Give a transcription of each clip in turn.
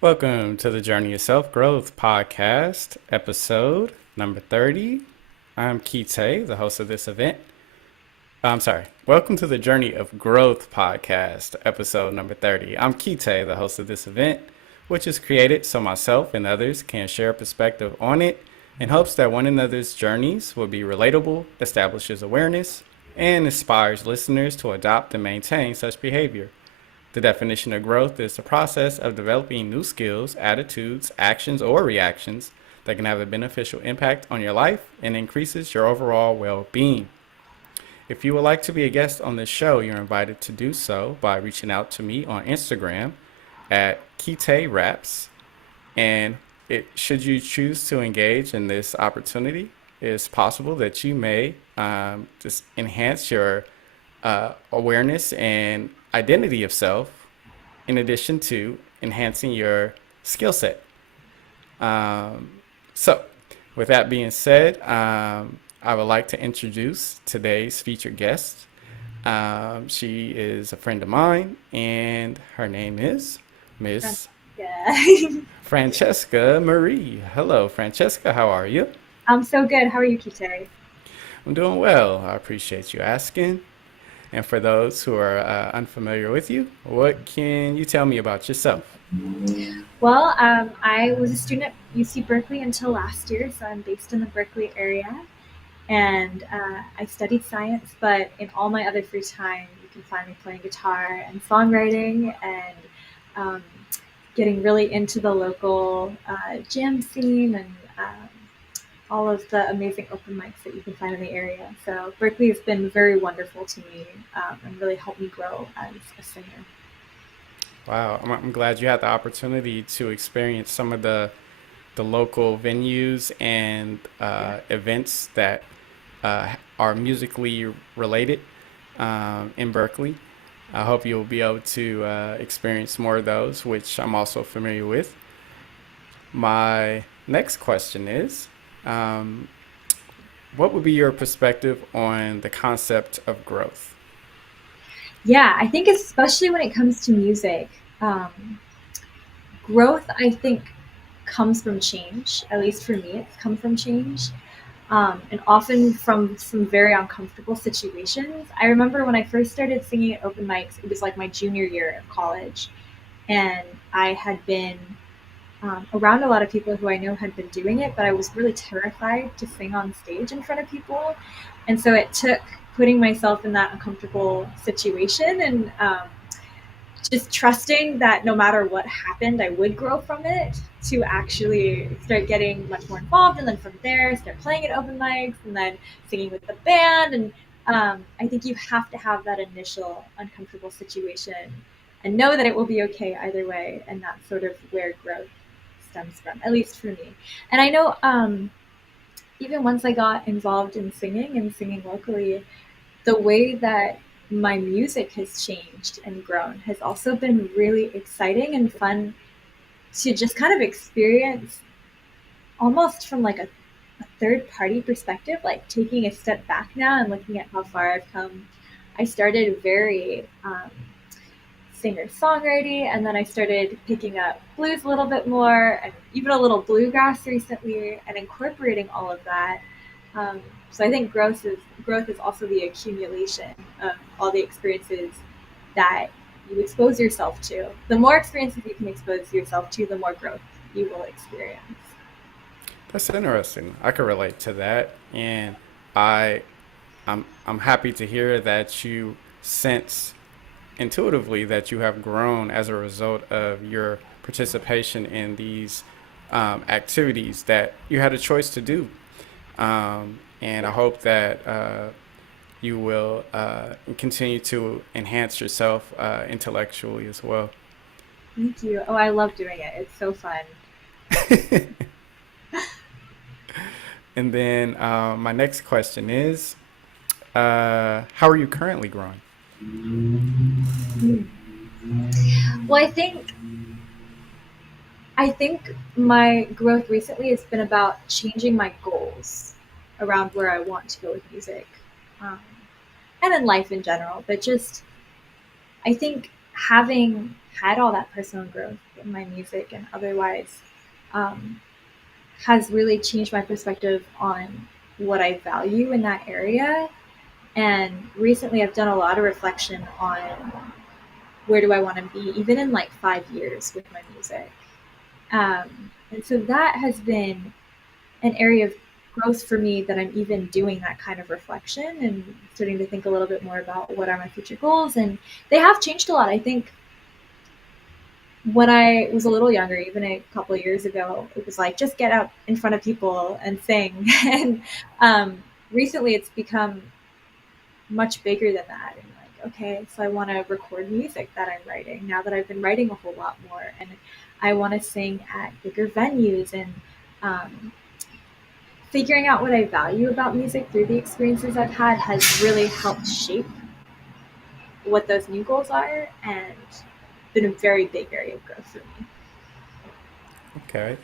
Welcome to the Journey of Self-Growth podcast, episode number 30. I'm ThE, the host of this event. Welcome to the Journey of Growth podcast, episode number 30. I'm ThE, the host of this event, which is created so myself and others can share a perspective on it in hopes that one another's journeys will be relatable, establishes awareness, and inspires listeners to adopt and maintain such behavior. The definition of growth is the process of developing new skills, attitudes, actions, or reactions that can have a beneficial impact on your life and increases your overall well-being. If you would like to be a guest on this show, you're invited to do so by reaching out to me on Instagram at KiteRaps. And should you choose to engage in this opportunity, it's possible that you may just enhance your awareness and identity of self, in addition to enhancing your skill set. So with that being said, I would like to introduce today's featured guest. She is a friend of mine, and her name is Miss Francesca Marie. Hello, Francesca. How are you? I'm so good. How are you, Kite? I'm doing well. I appreciate you asking. And for those who are unfamiliar with you, what can you tell me about yourself? Well, I was a student at UC Berkeley until last year, so I'm based in the Berkeley area. And I studied science, but in all my other free time, you can find me playing guitar and songwriting and getting really into the local jam scene and all of the amazing open mics that you can find in the area. So Berkeley has been very wonderful to me and really helped me grow as a singer. Wow, I'm glad you had the opportunity to experience some of the local venues and events that are musically related in Berkeley. I hope you'll be able to experience more of those, which I'm also familiar with. My next question is, what would be your perspective on the concept of growth? Yeah, I think especially when it comes to music, growth, I think, comes from change. At least for me, it's come from change. And often from some very uncomfortable situations. I remember when I first started singing at open mics, it was like my junior year of college. And I had been around a lot of people who I know had been doing it, but I was really terrified to sing on stage in front of people. And so it took putting myself in that uncomfortable situation and just trusting that no matter what happened, I would grow from it, to actually start getting much more involved. And then from there, start playing at open mics and then singing with the band. And I think you have to have that initial uncomfortable situation and know that it will be okay either way. And that's sort of where growth stems from, at least for me. And I know even once I got involved in singing and singing locally, the way that my music has changed and grown has also been really exciting and fun to just kind of experience almost from like a third party perspective, like taking a step back now and looking at how far I've come. I started very singer songwriting, and then I started picking up blues a little bit more and even a little bluegrass recently and incorporating all of that. So I think growth is also the accumulation of all the experiences that you expose yourself to. The more experiences you can expose yourself to, the more growth you will experience. That's interesting. I can relate to that, and I I'm happy to hear that you sense intuitively that you have grown as a result of your participation in these activities that you had a choice to do. And I Yeah. hope that you will continue to enhance yourself intellectually as well. Thank you. Oh, I love doing it. It's so fun. And then my next question is, how are you currently growing? Hmm. Well, I think my growth recently has been about changing my goals around where I want to go with music, um, and in life in general. But just I think having had all that personal growth in my music and otherwise um, has really changed my perspective on what I value in that area. And recently, I've done a lot of reflection on where do I want to be, even in like 5 years with my music. And so that has been an area of growth for me, that I'm even doing that kind of reflection and starting to think a little bit more about what are my future goals. And they have changed a lot. I think when I was a little younger, even a couple of years ago, it was like just get out in front of people and sing. And recently, it's become much bigger than that. And like, okay, so I want to record music that I'm writing now that I've been writing a whole lot more, and I want to sing at bigger venues. And um, figuring out what I value about music through the experiences I've had has really helped shape what those new goals are, and been a very big area of growth for me. Okay.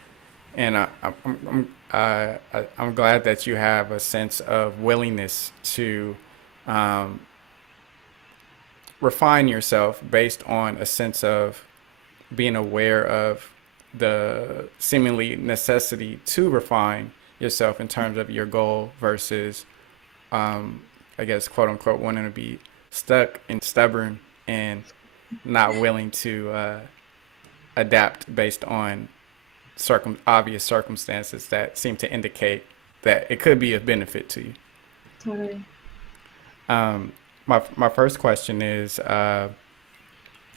And I'm glad that you have a sense of willingness to um, refine yourself based on a sense of being aware of the seemingly necessity to refine yourself in terms of your goal versus, I guess, quote unquote, wanting to be stuck and stubborn and not willing to adapt based on obvious circumstances that seem to indicate that it could be of benefit to you. Totally. Um, my first question is,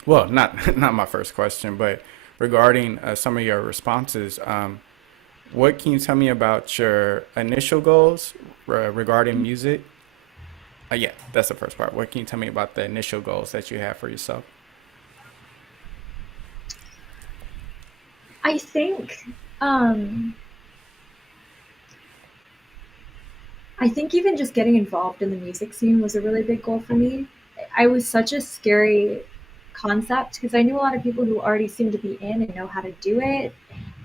well, not not my first question, but regarding some of your responses. What can you tell me about your initial goals regarding music? Yeah, that's the first part. What can you tell me about the initial goals that you have for yourself? I think um, I think even just getting involved in the music scene was a really big goal for me. I was such a scary concept because I knew a lot of people who already seemed to be in and know how to do it.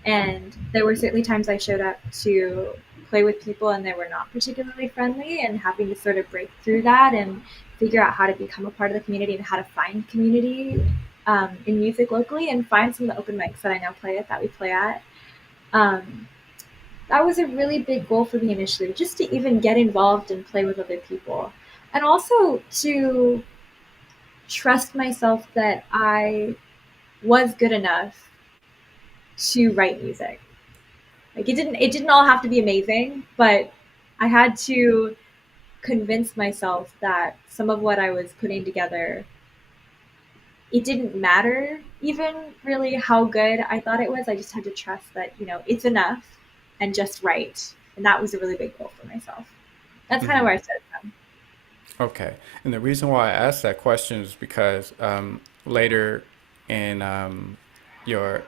And there were certainly times I showed up to play with people and they were not particularly friendly, and having to sort of break through that and figure out how to become a part of the community and how to find community in music locally, and find some of the open mics that I now play at, that we play at. Um, that was a really big goal for me initially, just to even get involved and play with other people. And also to trust myself that I was good enough to write music. Like it didn't all have to be amazing, but I had to convince myself that some of what I was putting together, it didn't matter even really how good I thought it was. I just had to trust that, it's enough and just right. And that was a really big goal for myself. That's kind of Hmm. where I started from. Okay. And the reason why I asked that question is because later in your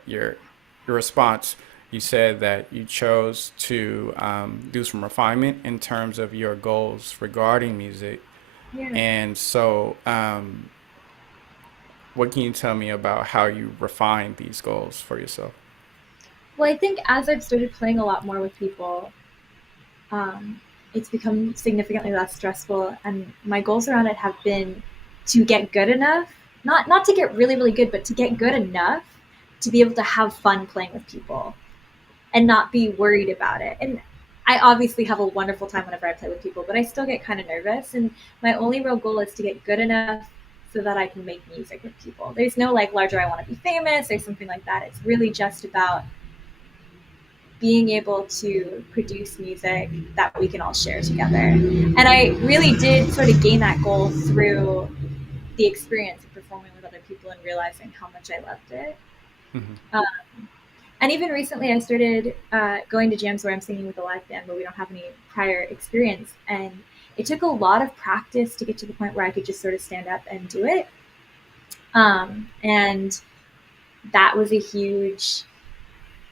response, you said that you chose to do some refinement in terms of your goals regarding music. Yeah. And so, what can you tell me about how you refine these goals for yourself? Well, I think as I've started playing a lot more with people, um, it's become significantly less stressful, and my goals around it have been to get good enough, not to get really really good, but to get good enough to be able to have fun playing with people and not be worried about it. And I obviously have a wonderful time whenever I play with people, but I still get kind of nervous. And my only real goal is to get good enough so that I can make music with people. There's no like larger I want to be famous or something like that. It's really just about being able to produce music that we can all share together. And I really did sort of gain that goal through the experience of performing with other people and realizing how much I loved it. Hmm. Um, and even recently, I started going to jams where I'm singing with a live band, but we don't have any prior experience. And it took a lot of practice to get to the point where I could just sort of stand up and do it. And that was a huge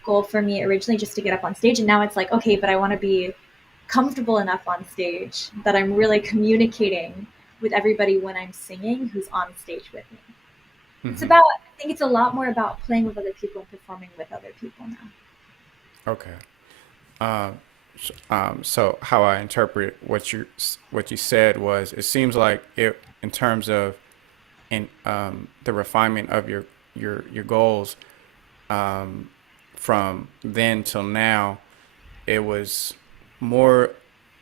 goal for me originally, just to get up on stage. And now it's like, okay, but I want to be comfortable enough on stage that I'm really communicating with everybody when I'm singing who's on stage with me. It's Hmm. about, I think it's a lot more about playing with other people and performing with other people now. Okay. Um, so how I interpret what you said was, it seems like it in terms of in the refinement of your goals, um, from then till now, it was more,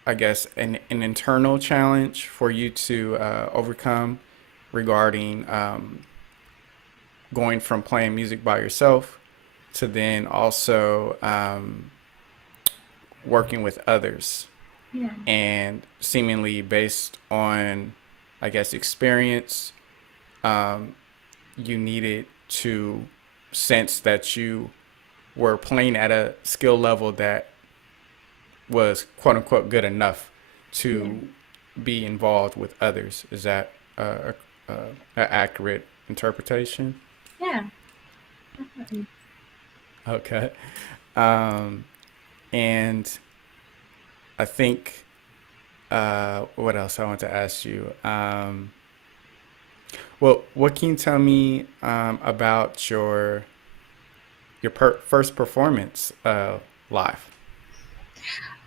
I guess, an internal challenge for you to overcome regarding going from playing music by yourself to then also working with others, Yeah. and seemingly based on, I guess, experience, um, you needed to sense that you were playing at a skill level that was quote unquote good enough Yeah. to be involved with others. Is that an accurate interpretation? Yeah. Definitely. Okay. Um, and I think what else I want to ask you? Well, what can you tell me about your first performance live?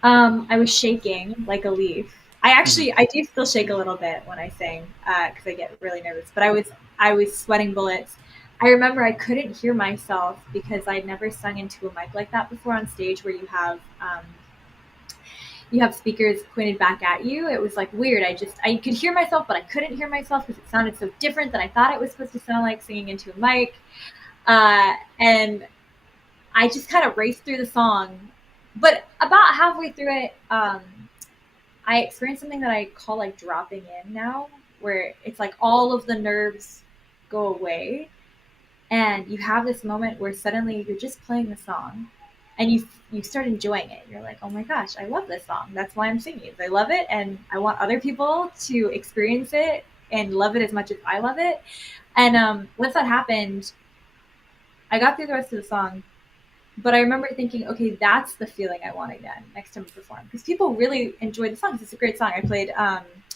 I was shaking like a leaf. Hmm. I do still shake a little bit when I sing because I get really nervous. But I was sweating bullets. I remember I couldn't hear myself because I'd never sung into a mic like that before on stage, where you have speakers pointed back at you. It was like weird. I could hear myself, but I couldn't hear myself because it sounded so different than I thought it was supposed to sound like singing into a mic. And I just kind of raced through the song, but about halfway through it, I experienced something that I call like dropping in now, where it's like all of the nerves go away, and you have this moment where suddenly you're just playing the song, and you start enjoying it. You're like, oh my gosh, I love this song. That's why I'm singing it. I love it, and I want other people to experience it and love it as much as I love it. And once that happened, I got through the rest of the song, but I remember thinking, okay, that's the feeling I want again next time I perform, because people really enjoyed the song. It's a great song. I played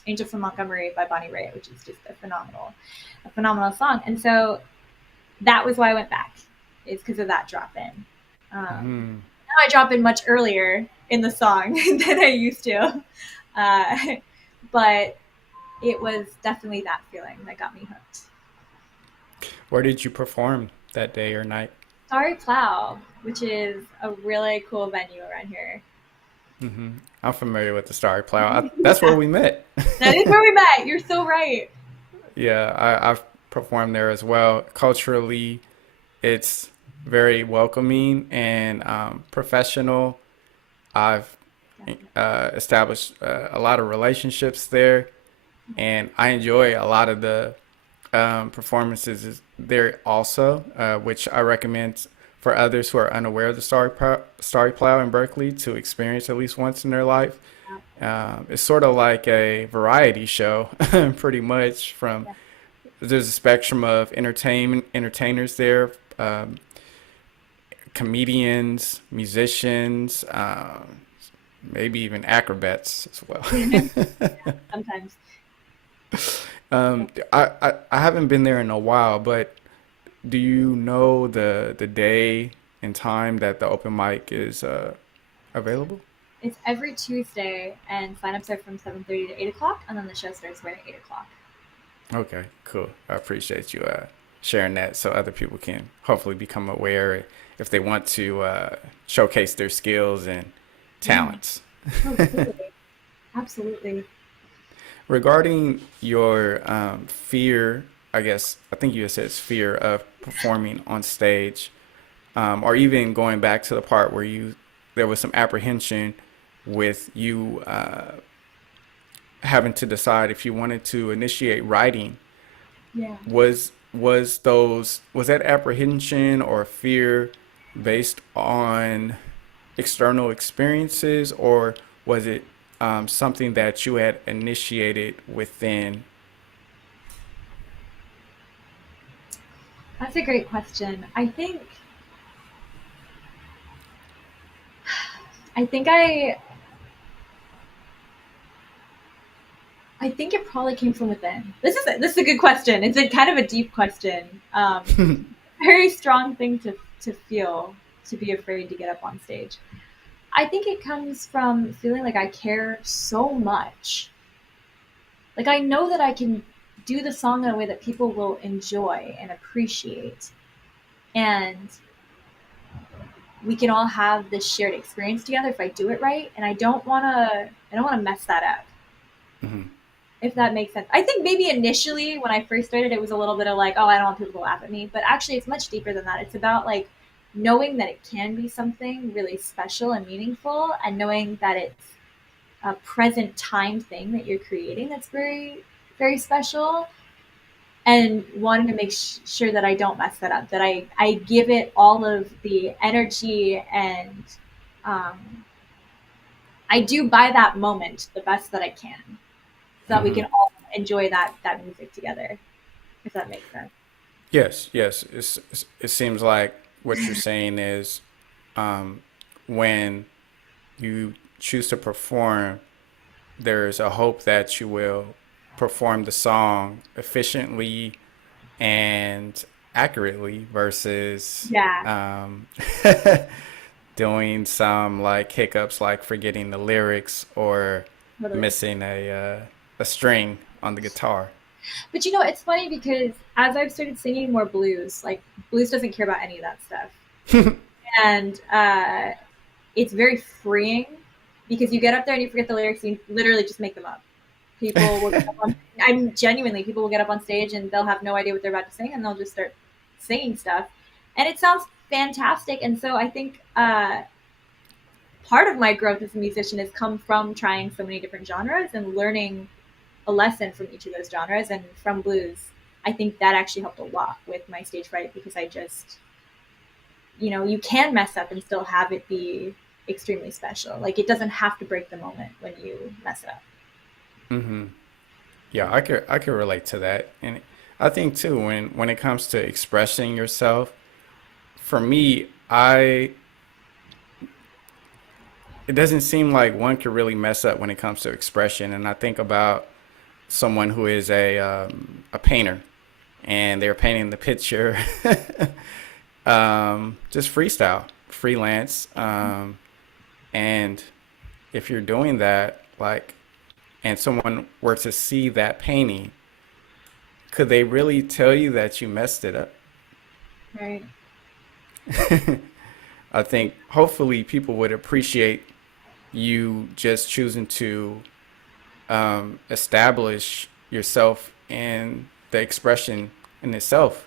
"Angel from Montgomery" by Bonnie Raitt, which is just a phenomenal song. And so that was why I went back, is because of that drop in. Hmm. Now I drop in much earlier in the song than I used to, uh, but it was definitely that feeling that got me hooked. Where did you perform that day or night? Sorry Plow, which is a really cool venue around here. Hmm. I'm familiar with the Starry Plow. That's where we met. That is where we met. You're so right. Yeah, I've performed there as well. Culturally, it's very welcoming and professional. I've Definitely. established a lot of relationships there, and I enjoy a lot of the there also, which I recommend for others who are unaware of the Starry Plow in Berkeley to experience at least once in their life. It's sort of like a variety show, pretty much, from Yeah. there's a spectrum of entertainers there, comedians, musicians, maybe even acrobats as well. Sometimes. Yeah. I haven't been there in a while, but do you know the day and time that the open mic is available? It's every Tuesday, and signups are from 7:30 to 8 o'clock, and then the show starts right at 8 o'clock. Okay, cool. I appreciate you sharing that so other people can hopefully become aware if they want to showcase their skills and Yeah. talents. Oh, totally. Absolutely. Regarding your fear, I guess, I think you said it's fear of performing on stage, or even going back to the part where there was some apprehension with you having to decide if you wanted to initiate writing. Yeah. Was that apprehension or fear based on external experiences, or was it something that you had initiated within? That's a great question. I think I think it probably came from within. This is a good question. It's a kind of a deep question. Very strong thing to feel, to be afraid to get up on stage. I think it comes from feeling like I care so much. Like I know that I can do the song in a way that people will enjoy and appreciate, and we can all have this shared experience together if I do it right. And I don't want to mess that up. Mhm. If that makes sense. I think maybe initially when I first started, it was a little bit of like, oh, I don't want people to laugh at me. But actually, it's much deeper than that. It's about like knowing that it can be something really special and meaningful, and knowing that it's a present time thing that you're creating that's very, very special, and wanting to make sure that I don't mess that up, that I give it all of the energy, and um, I do by that moment the best that I can, so that we can Mhm. all enjoy that music together, if that makes sense. Yes, yes. It seems like what you're saying is um, when you choose to perform, there's a hope that you will perform the song efficiently and accurately versus Yeah, um, doing some like hiccups like forgetting the lyrics or totally. missing a string on the guitar. But it's funny because as I've started singing more blues, like blues doesn't care about any of that stuff, and it's very freeing because you get up there and you forget the lyrics and you literally just make them up. People will get up on I'm genuinely people will get up on stage and they'll have no idea what they're about to sing, and they'll just start singing stuff, and it sounds fantastic. And so I think part of my growth as a musician has come from trying so many different genres and learning a lesson from each of those genres. And from blues, I think that actually helped a lot with my stage fright, because I just, you can mess up and still have it be extremely special. Like it doesn't have to break the moment when you mess it up. Hmm. Yeah, I could relate to that, and I think too when it comes to expressing yourself, for me, I it doesn't seem like one could really mess up when it comes to expression, and I think about someone who is a painter and they're painting the picture, just freestyle, freelance, and if you're doing that, like, and someone were to see that painting, could they really tell you that you messed it up? Right. I think hopefully people would appreciate you just choosing to establish yourself in the expression in itself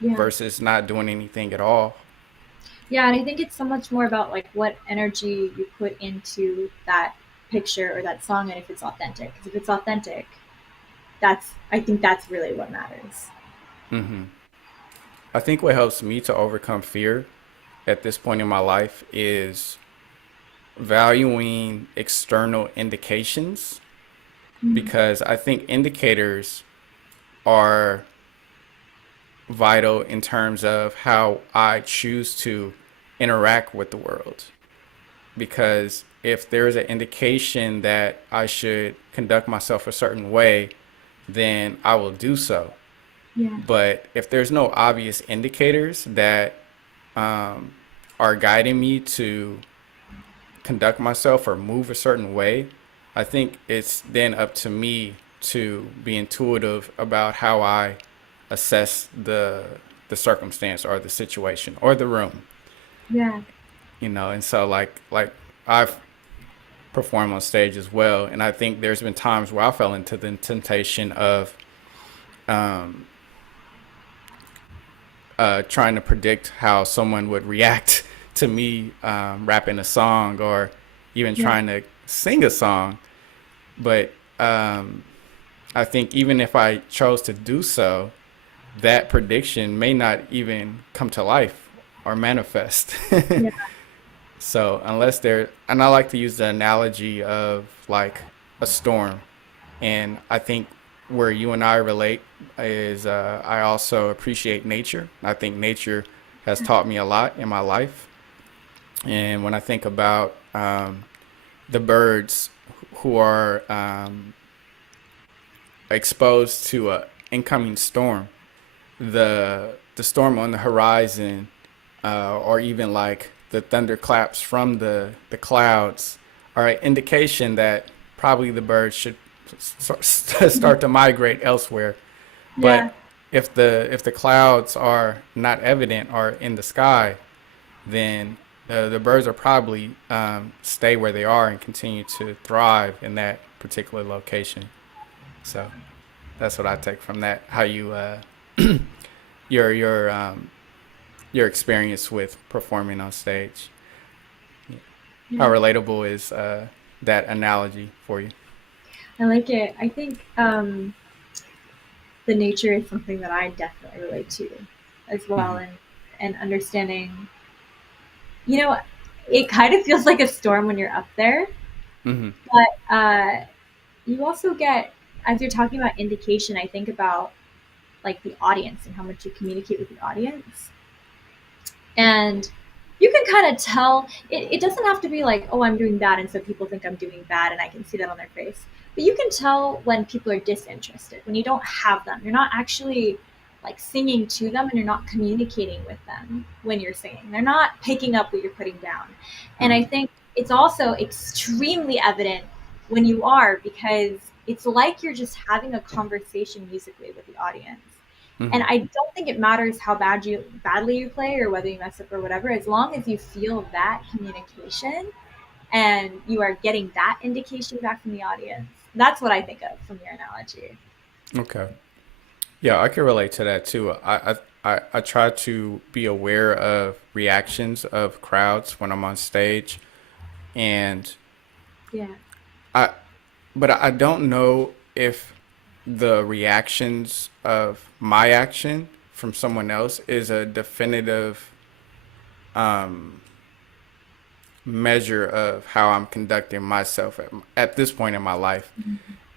Yeah. versus not doing anything at all. Yeah, and I think it's so much more about like what energy you put into that picture or that song, and if it's authentic. Because if it's authentic, I think that's really what matters. Hmm. I think what helps me to overcome fear at this point in my life is valuing external indications, Mm. because I think indicators are vital in terms of how I choose to interact with the world. Because if there's an indication that I should conduct myself a certain way, then I will do so. Yeah. But if there's no obvious indicators that um, are guiding me to conduct myself or move a certain way, I think it's then up to me to be intuitive about how I assess the circumstance or the situation or the room, Yeah. And so like I've performed on stage as well, and I think there's been times where I fell into the temptation of um, trying to predict how someone would react to me rapping a song or even Yeah. trying to sing a song. But I think even if I chose to do so, that prediction may not even come to life or manifest. Yeah. So unless there, and I like to use the analogy of like a storm. And I think where you and I relate is I also appreciate nature. I think nature has taught me a lot in my life. And when I think about the birds who are exposed to a incoming storm, the storm on the horizon, or even like the thunderclaps from the clouds, are an indication that probably the birds should start to migrate elsewhere. Yeah. But if the clouds are not evident or in the sky, then the birds are probably stay where they are and continue to thrive in that particular location. So that's what I take from that. How you your your um, your experience with performing on stage. How Yeah. relatable is that analogy for you? I like it. I think the nature is something that I definitely relate to as well, Hmm. and understanding. You know, it kind of feels like a storm when you're up there, Hmm. but you also get, as you're talking about indication, I think about like the audience and how much you communicate with the audience. And you can kind of tell it doesn't have to be like, oh, I'm doing bad and so people think I'm doing bad and I can see that on their face, but you can tell when people are disinterested, when you don't have them, you're not actually like singing to them, and you're not communicating with them. When you're singing, they're not picking up what you're putting down. And I Hmm. think it's also extremely evident when you are, because it's like you're just having a conversation musically with the audience. And Hmm. I don't think it matters how badly you play or whether you mess up or whatever, as long as you feel that communication and you are getting that indication back from the audience. That's what I think of from your analogy. Okay. Yeah, I can relate to that too. I try to be aware of reactions of crowds when I'm on stage, and Yeah. I but I don't know if the reactions of my action from someone else is a definitive um, measure of how I'm conducting myself at this point in my life,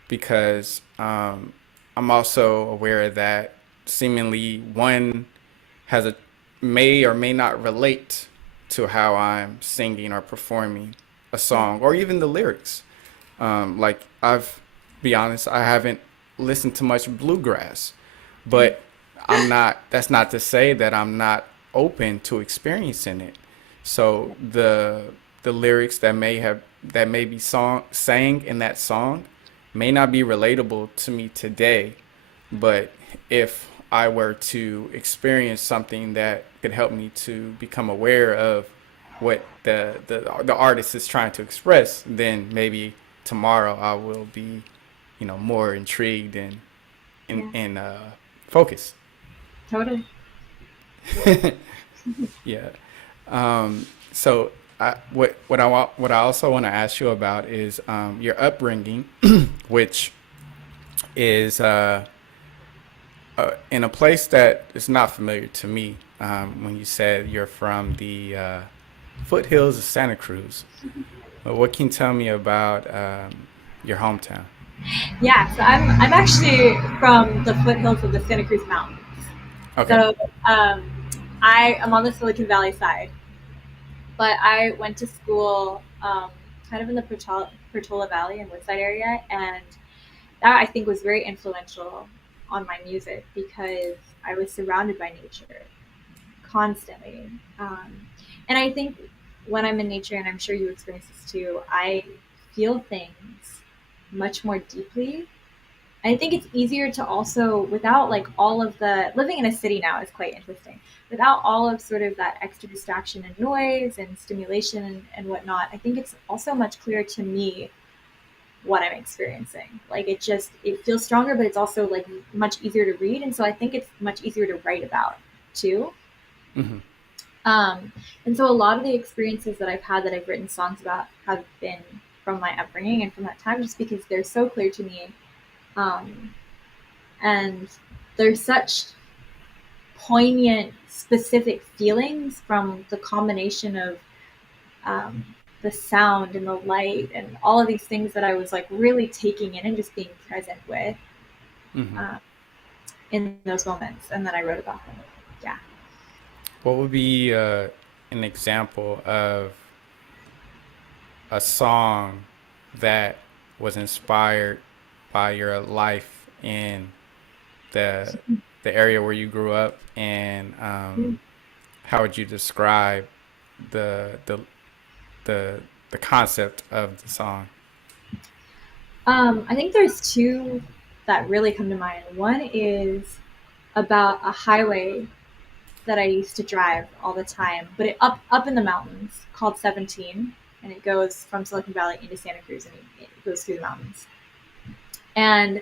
because I'm also aware that seemingly one has a may or may not relate to how I'm singing or performing a Yeah. song or even the lyrics. Like I've be honest, I haven't listened to much bluegrass, but I'm not. That's not to say that I'm not open to experiencing it. So the lyrics that may be song sang in that song may not be relatable to me today, but if I were to experience something that could help me to become aware of what the artist is trying to express, then maybe tomorrow I will be, more intrigued and Yeah. focused. Totally. Yeah. So what I also want to ask you about is your upbringing, which is in a place that is not familiar to me. When you said you're from the foothills of Santa Cruz, what can you tell me about your hometown? Yeah. So I'm actually from the foothills of the Santa Cruz Mountains. Okay. So I am on the Silicon Valley side, but I went to school kind of in the Portola Valley and Woodside area, and that I think was very influential on my music because I was surrounded by nature constantly. And I think when I'm in nature, and I'm sure you experience this too, I feel things much more deeply. I think it's easier to also, without like all of the living in a city now is quite interesting. Without all of sort of that extra distraction and noise and stimulation and whatnot, I think it's also much clearer to me what I'm experiencing. Like it feels stronger, but it's also like much easier to read, and so I think it's much easier to write about too. Hmm. Um, and so a lot of the experiences that I've had that I've written songs about have been from my upbringing and from that time, just because they're so clear to me. Um, and there's such poignant, specific feelings from the combination of um, the sound and the light and all of these things that I was like really taking in and just being present with Hmm. uh, in those moments. And then I wrote about them. Yeah. What would be an example of a song that was inspired by your life in the the area where you grew up, and how would you describe the the the concept of the song? I think there's two that really come to mind. One is about a highway that I used to drive all the time, but up in the mountains called 17, and it goes from Silicon Valley into Santa Cruz, and it goes through the mountains. And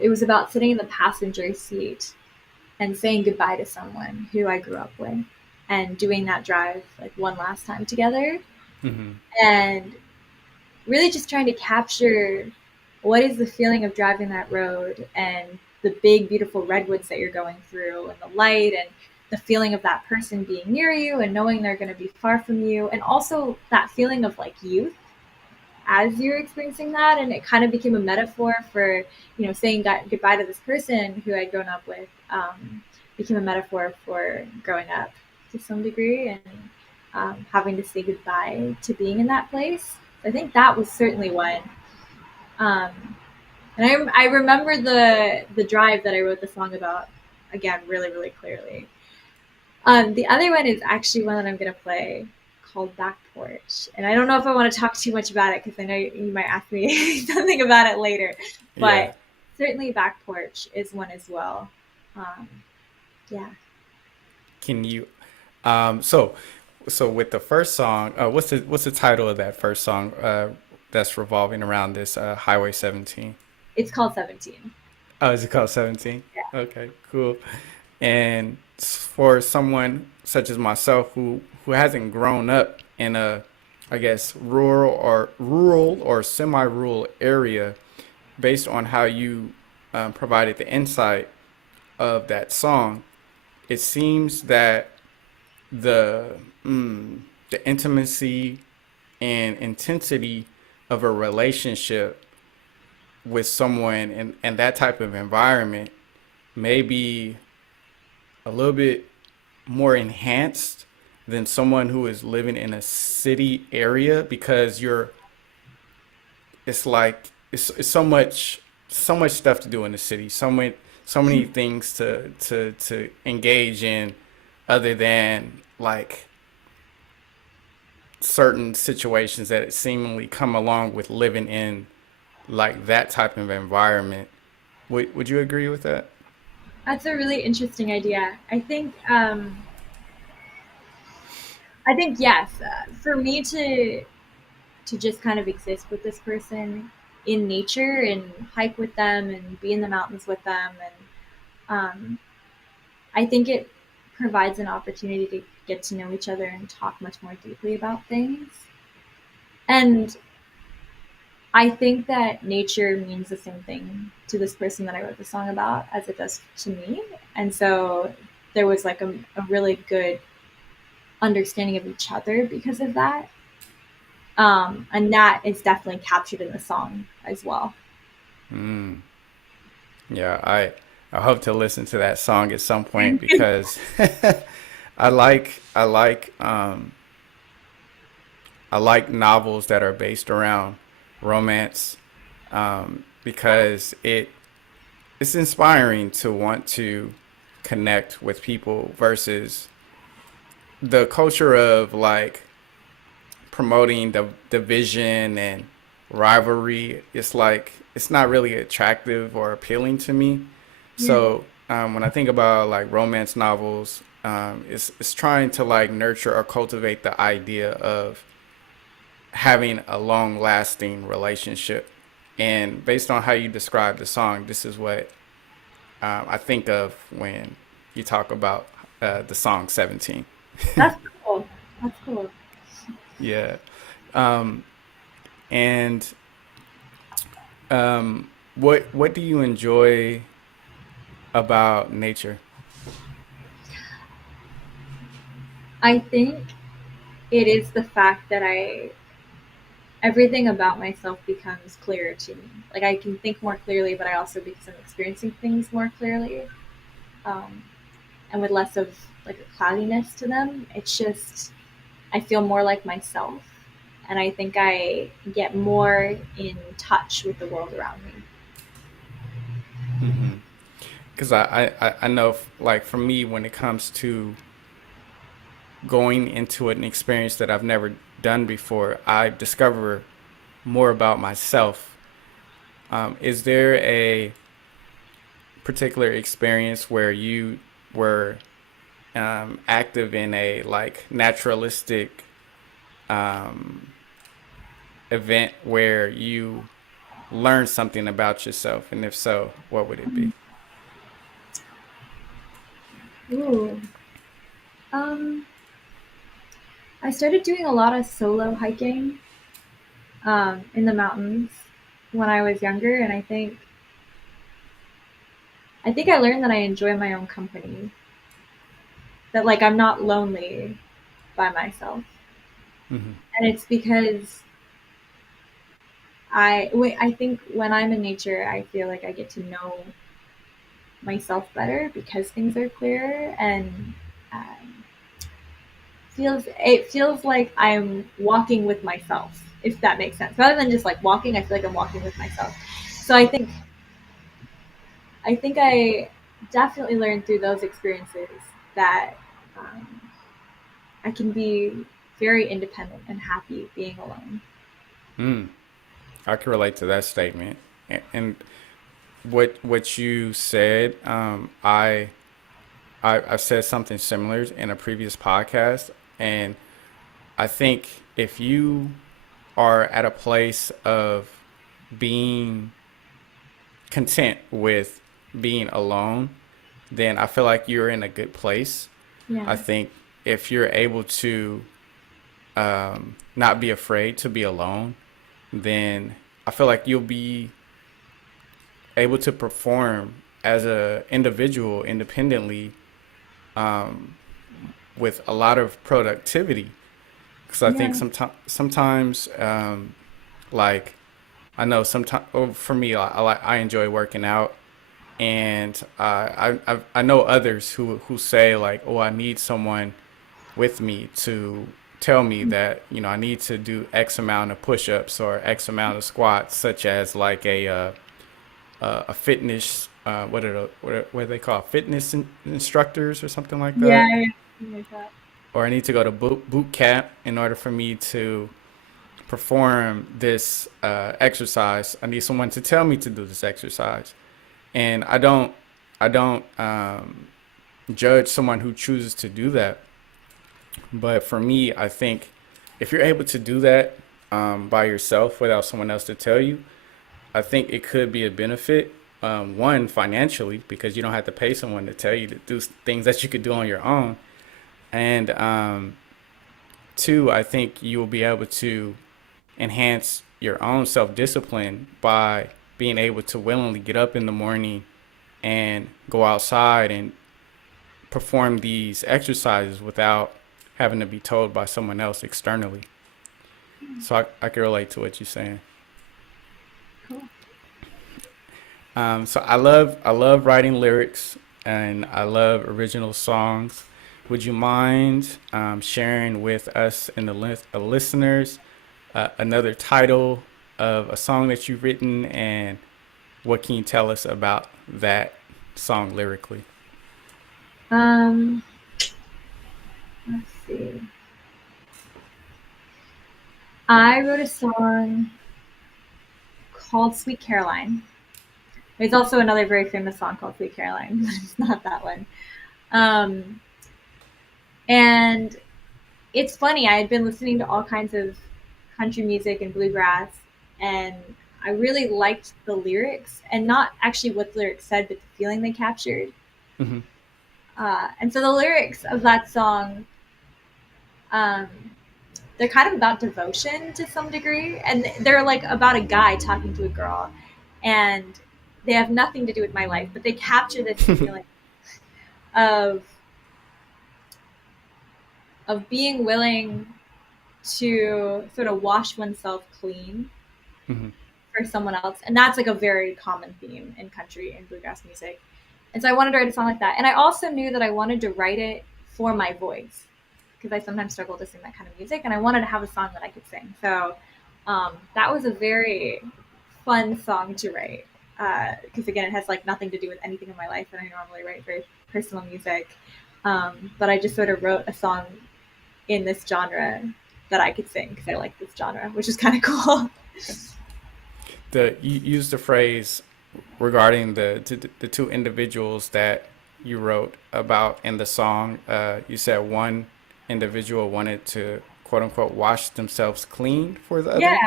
it was about sitting in the passenger seat and saying goodbye to someone who I grew up with, and doing that drive like one last time together, Hmm. and really just trying to capture what is the feeling of driving that road and the big beautiful redwoods that you're going through and the light and the feeling of that person being near you and knowing they're going to be far from you, and also that feeling of like youth as you're experiencing that. And it kind of became a metaphor for, saying goodbye to this person who I'd grown up with, became a metaphor for growing up to some degree, and having to say goodbye to being in that place. I think that was certainly one. um, and I remember the drive that I wrote the song about, again, really, really clearly. The other one is actually one that I'm going to play, called Back Porch. And I don't know if I want to talk too much about it because I know you might ask me something about it later. Yeah. But certainly Back Porch is one as well. Um, yeah. Can you so with the first song, what's the title of that first song that's revolving around this Highway 17? It's called 17. Oh, is it called 17? Yeah. Okay, cool. And for someone such as myself who hasn't grown up in a, I guess, rural or semi-rural area, based on how you provided the insight of that song, it seems that the the intimacy and intensity of a relationship with someone in that type of environment may be a little bit more enhanced than someone who is living in a city area, because you're it's like it's so much stuff to do in the city, so many things to engage in, other than like certain situations that seemingly come along with living in like that type of environment. Would you agree with that? That's a really interesting idea. I think yes. For me to just kind of exist with this person in nature and hike with them and be in the mountains with them, and I think it provides an opportunity to get to know each other and talk much more deeply about things. And I think that nature means the same thing to this person that I wrote the song about as it does to me. And so there was like a really good understanding of each other because of that. And that is definitely captured in the song as well. Mm. Yeah, I I hope to listen to that song at some point because I like I like novels that are based around romance because it's inspiring to want to connect with people versus the culture of like promoting the division and rivalry. It's like it's not really attractive or appealing to me. Yeah. So when I think about like romance novels, it's trying to like nurture or cultivate the idea of having a long lasting relationship. And based on how you describe the song, this is what I think of when you talk about the song 17. That's cool. That's cool. Yeah. Um, and what do you enjoy about nature? I think it is the fact that I everything about myself becomes clearer to me. Like I can think more clearly, but I also because I'm experiencing things more clearly, um, and with less of like a cloudiness to them. It's just I feel more like myself, and I think I get more in touch with the world around me. Mm-hmm. Because I know like for me when it comes to going into an experience that I've never done before, I discover more about myself. Is there a particular experience where you were active in a like naturalistic um, event where you learned something about yourself? And if so, what would it be? Ooh. Um, I started doing a lot of solo hiking in the mountains when I was younger, and I think I learned that I enjoy my own company. That like I'm not lonely by myself, Mm-hmm. and it's because I think when I'm in nature, I feel like I get to know myself better because things are clearer and um, it feels like I'm walking with myself, if that makes sense. Rather than just like walking, I feel like I'm walking with myself. So I think I definitely learned through those experiences that um, I can be very independent and happy being alone. Mm, I can relate to that statement. And what you said, I said something similar in a previous podcast, and I think if you are at a place of being content with being alone, then I feel like you're in a good place. I Yeah, think if you're able to not be afraid to be alone, then I feel like you'll be able to perform as a individual independently with a lot of productivity. Because I think yeah, sometimes like I know sometimes for me I enjoy working out, and I know others who say like, oh, I need someone with me to tell me that I need to do X amount of push-ups or X amount of squats, such as like a fitness what are they call fitness instructors or something like yeah, that, yeah, something like that. or I need to go to boot camp in order for me to perform this exercise. I need someone to tell me to do this exercise, and I don't judge someone who chooses to do that. But for me, I think if you're able to do that by yourself without someone else to tell you, I think it could be a benefit. One, financially, because you don't have to pay someone to tell you to do things that you could do on your own. And two, I think you will be able to enhance your own self discipline by being able to willingly get up in the morning and go outside and perform these exercises without having to be told by someone else externally. So I can relate to what you're saying. Cool. So I love writing lyrics and I love original songs. Would you mind sharing with us and the listeners another title of a song that you've written, and what can you tell us about that song lyrically? Um, let's see. I wrote a song called Sweet Caroline. There's also another very famous song called Sweet Caroline, but it's not that one. Um, and it's funny, I had been listening to all kinds of country music and bluegrass, and I really liked the lyrics, and not actually what the lyrics said, but the feeling they captured. Hmm. And so the lyrics of that song, um, they're kind of about devotion to some degree, and they're like about a guy talking to a girl, and they have nothing to do with my life, but they capture this feeling of being willing to sort of wash oneself clean Hmm. for someone else, and that's like a very common theme in country and bluegrass music. And so I wanted to write a song like that, and I also knew that I wanted to write it for my voice because I sometimes struggle to sing that kind of music, and I wanted to have a song that I could sing. So that was a very fun song to write because again, it has like nothing to do with anything in my life, and I normally write very personal music. But I just sort of wrote a song in this genre that I could sing because I like this genre, which is kind of cool. You used the phrase regarding the two individuals that you wrote about in the song. You said one individual wanted to quote unquote wash themselves clean for the Yeah, other.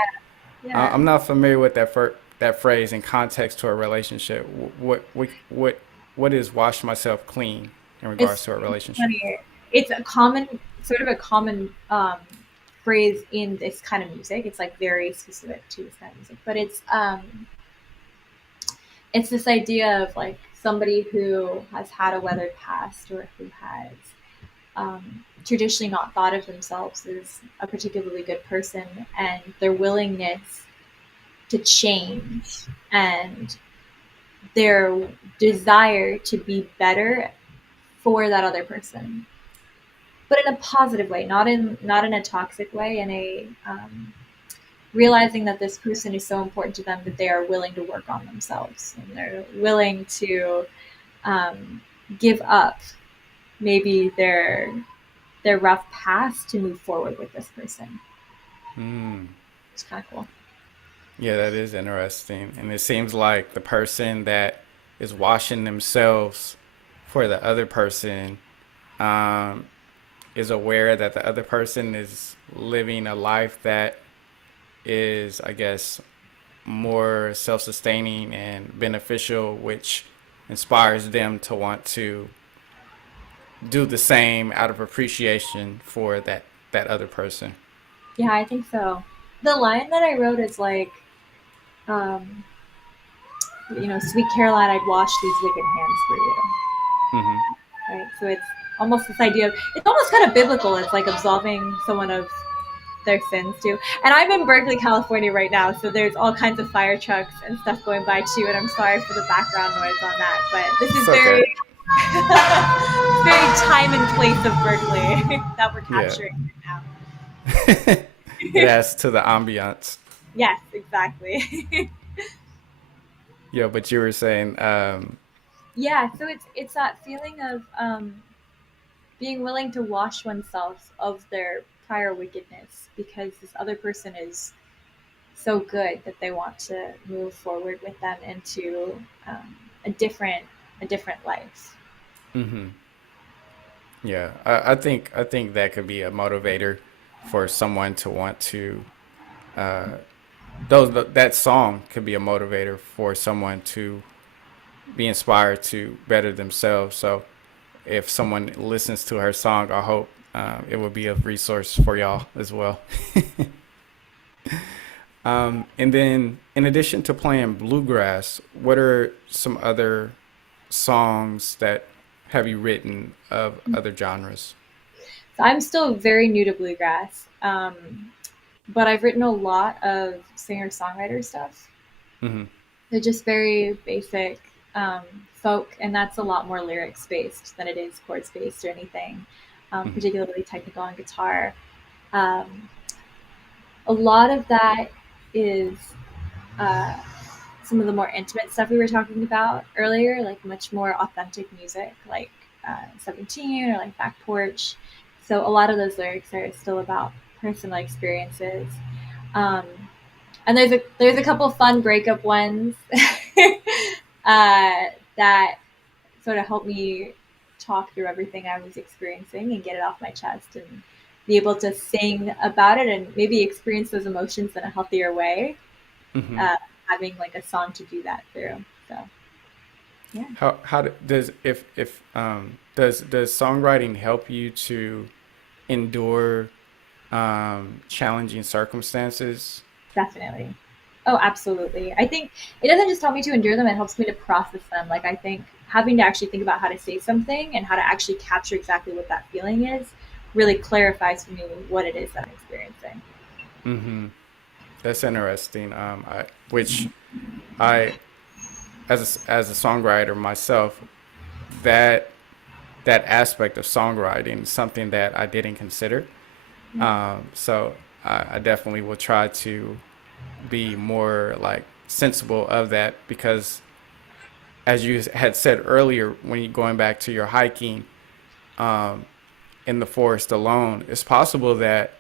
yeah. I'm not familiar with that phrase in context to a relationship. What is wash myself clean in regards It's to a relationship? funny. It's a common, sort of a common phrase in this kind of music. It's like very specific to this kind of music, but it's this idea of like somebody who has had a weathered past or who has traditionally not thought of themselves as a particularly good person, and their willingness to change and their desire to be better for that other person, but in a positive way, not in a toxic way, in a realizing that this person is so important to them that they are willing to work on themselves and they're willing to um, give up maybe their rough past to move forward with this person. Hmm. It's kind of cool. Yeah, that is interesting. And it seems like the person that is washing themselves for the other person um, is aware that the other person is living a life that is, I guess, more self sustaining and beneficial, which inspires them to want to do the same out of appreciation for that other person. Yeah, I think so. The line that I wrote is like, um, sweet Caroline, I'd wash these wicked hands for you. Hmm. Right? So it's almost this idea of, it's almost kind of biblical. It's like absolving someone of their sins too. And I'm in Berkeley, California right now, so there's all kinds of fire trucks and stuff going by too. And I'm sorry for the background noise on that, but this It's is okay. very time and place of Berkeley that we're Yeah. capturing right It now. adds to the ambiance. Yes, exactly. Yeah, but you were saying, Yeah, so it's that feeling of being willing to wash oneself of their prior wickedness because this other person is so good that they want to move forward with them into a different life. hmm yeah, I think that could be a motivator for someone to want to uh, that song could be a motivator for someone to be inspired to better themselves. So if someone listens to her song, I hope it will be a resource for y'all as well. And then, in addition to playing bluegrass, what are some other songs that have you written of other genres? So I'm still very new to bluegrass, but I've written a lot of singer songwriter stuff. Hmm. They're just very basic um, folk, and that's a lot more lyrics based than it is chords based or anything, Mhm. particularly technical on guitar. Um, a lot of that is uh, some of the more intimate stuff we were talking about earlier, like much more authentic music, like 17 or like Back Porch. So a lot of those lyrics are still about personal experiences. Um, and there's a couple fun breakup ones that sort of helped me talk through everything I was experiencing and get it off my chest and be able to sing about it and maybe experience those emotions in a healthier way. Mhm. Uh, having like a song to do that through. So yeah, Does if does songwriting help you to endure challenging circumstances? definitely. Oh, absolutely. I think it doesn't just help me to endure them, it helps me to process them. Like I think having to actually think about how to say something and how to actually capture exactly what that feeling is really clarifies for me what it is that I'm experiencing. Mm-hmm. That's interesting. Which I, as a songwriter myself, that that aspect of songwriting is something that I didn't consider. Yeah. So I definitely will try to be more like sensible of that because, as you had said earlier, when you going back to your hiking in the forest alone, it's possible that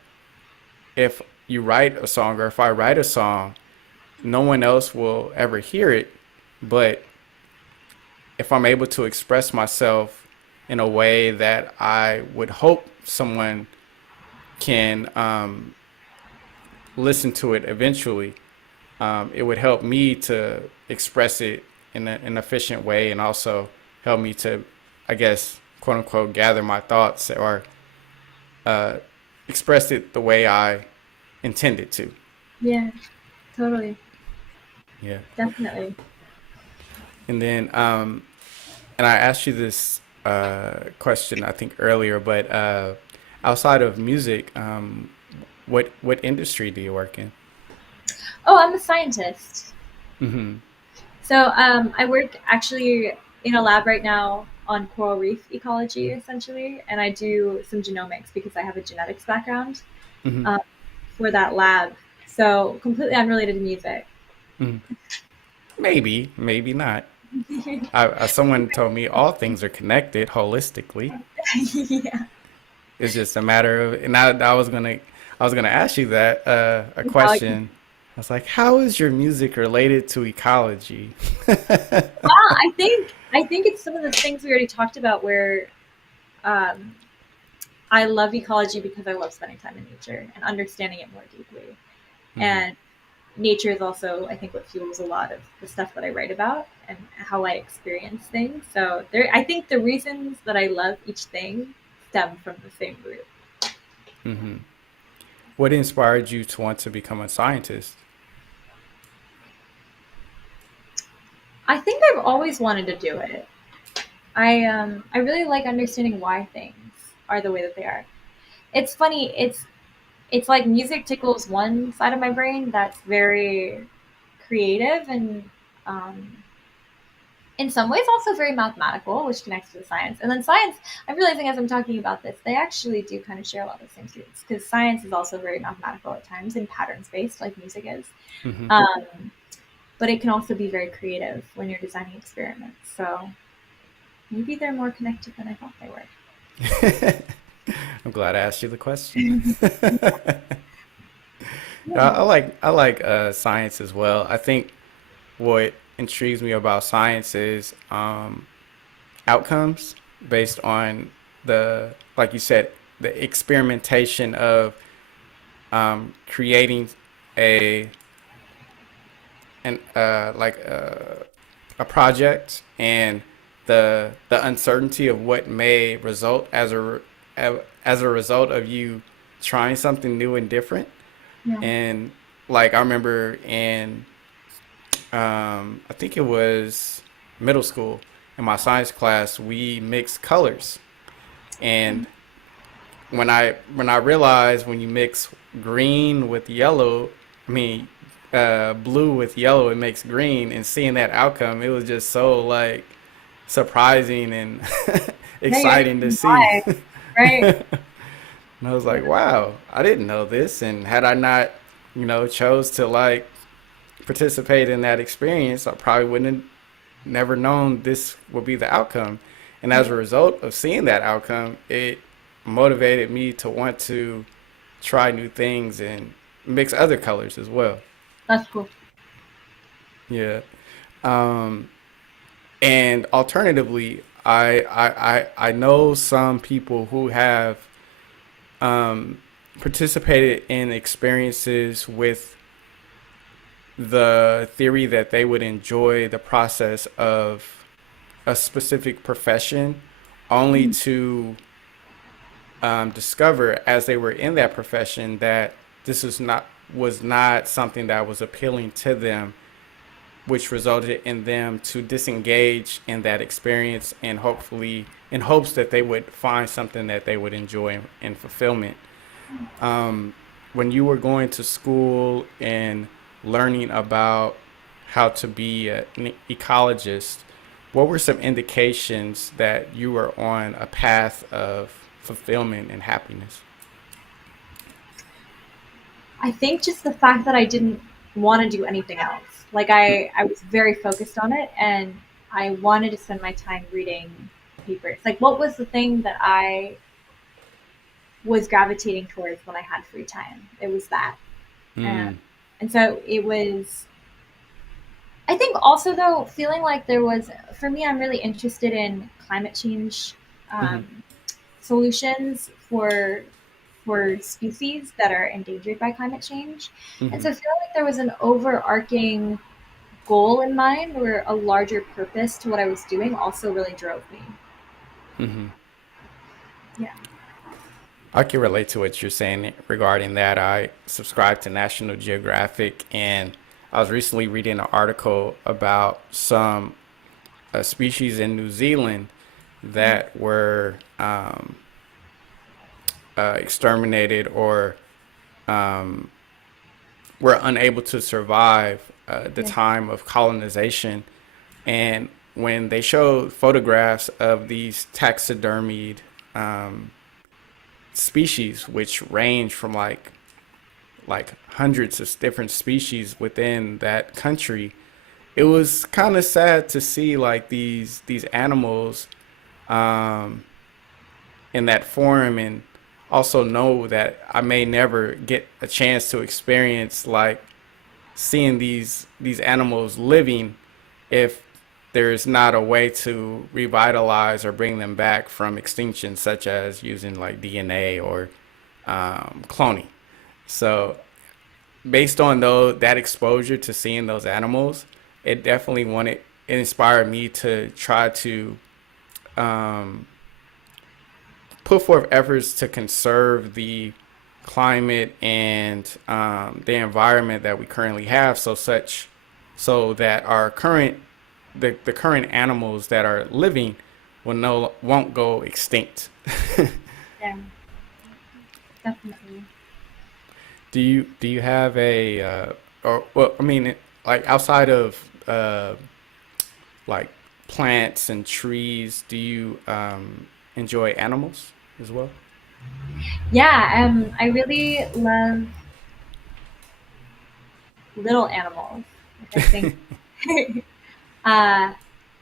if you write a song or if I write a song, no one else will ever hear it. But if I'm able to express myself in a way that I would hope someone can listen to it eventually, it would help me to express it in an efficient way and also help me to, I guess, quote unquote, gather my thoughts or uh, express it the way I intended to. Yeah, totally. Yeah. Definitely. And then, and I asked you this question, I think, earlier, but outside of music, what industry do you work in? Oh, I'm a scientist. Mm-hmm. So I work actually in a lab right now on coral reef ecology, essentially, and I do some genomics because I have a genetics background Mm-hmm. um, for that lab. So completely unrelated to music. Mm-hmm. Maybe, maybe not. Someone told me all things are connected holistically. Yeah. It's just a matter of, and I was gonna ask you that a Now I can, question. I was like, how is your music related to ecology? well, I think it's some of the things we already talked about where um, I love ecology because I love spending time in nature and understanding it more deeply. Mm-hmm. And nature is also, I think, what fuels a lot of the stuff that I write about and how I experience things. So there, I think the reasons that I love each thing stem from the same root. Mm-hmm. What inspired you to want to become a scientist? I think I've always wanted to do it. I really like understanding why things are the way that they are. It's funny. It's like music tickles one side of my brain that's very creative and um, in some ways also very mathematical, which connects to the science. And then science, I'm realizing as I'm talking about this, they actually do kind of share a lot of the same roots because science is also very mathematical at times and patterns based, like music is. Mm-hmm. Um, but it can also be very creative when you're designing experiments. So maybe they're more connected than I thought they were. I'm glad I asked you the question. Yeah. I like science as well. I think what intrigues me about science is outcomes based on the, like you said, the experimentation of creating a an like a project and the uncertainty of what may result as a result of you trying something new and different. Yeah. And like I remember in I think it was middle school in my science class, we mixed colors. And when I realized when you mix green with yellow, I mean, blue with yellow, it makes green, and seeing that outcome, it was just so like surprising and Yeah, you're exciting to thinking see. why, right? And I was Yeah, like, wow, I didn't know this. And had I not, chose to like participate in that experience, I probably wouldn't have never known this would be the outcome. And as a right. result of seeing that outcome, it motivated me to want to try new things and mix other colors as well. That's cool. Yeah. Um, and alternatively, I know some people who have um, participated in experiences with the theory that they would enjoy the process of a specific profession only Mhm. to discover as they were in that profession that this was not something that was appealing to them, which resulted in them to disengage in that experience and hopefully in hopes that they would find something that they would enjoy and fulfillment. When you were going to school and learning about how to be an ecologist, what were some indications that you were on a path of fulfillment and happiness? I think just the fact that I didn't want to do anything else. Like I was very focused on it, and I wanted to spend my time reading papers. Like, what was the thing that I was gravitating towards when I had free time? It was that. Um, Mm, and so it was, I think also though, feeling like there was, for me, I'm really interested in climate change mm-hmm, um, solutions for species that are endangered by climate change. And mm-hmm, so I feel like there was an overarching goal in mind or a larger purpose to what I was doing also really drove me. mm-hmm. Yeah. I can relate to what you're saying regarding that. I subscribe to National Geographic, and I was recently reading an article about some species in New Zealand that were exterminated or were unable to survive the Yeah. time of colonization. And when they showed photographs of these taxidermied species, which range from like hundreds of different species within that country, it was kind of sad to see like these animals um, in that form, and also know that I may never get a chance to experience like seeing these animals living if there's not a way to revitalize or bring them back from extinction, such as using like DNA or cloning. So based on that exposure to seeing those animals, it definitely it inspired me to try to put forth efforts to conserve the climate and the environment that we currently have, so that our the current animals that are living won't go extinct. Yeah. Definitely. Do you have a or well, I mean, like outside of like plants and trees, do you enjoy animals as well? Yeah. I really love little animals. Like uh,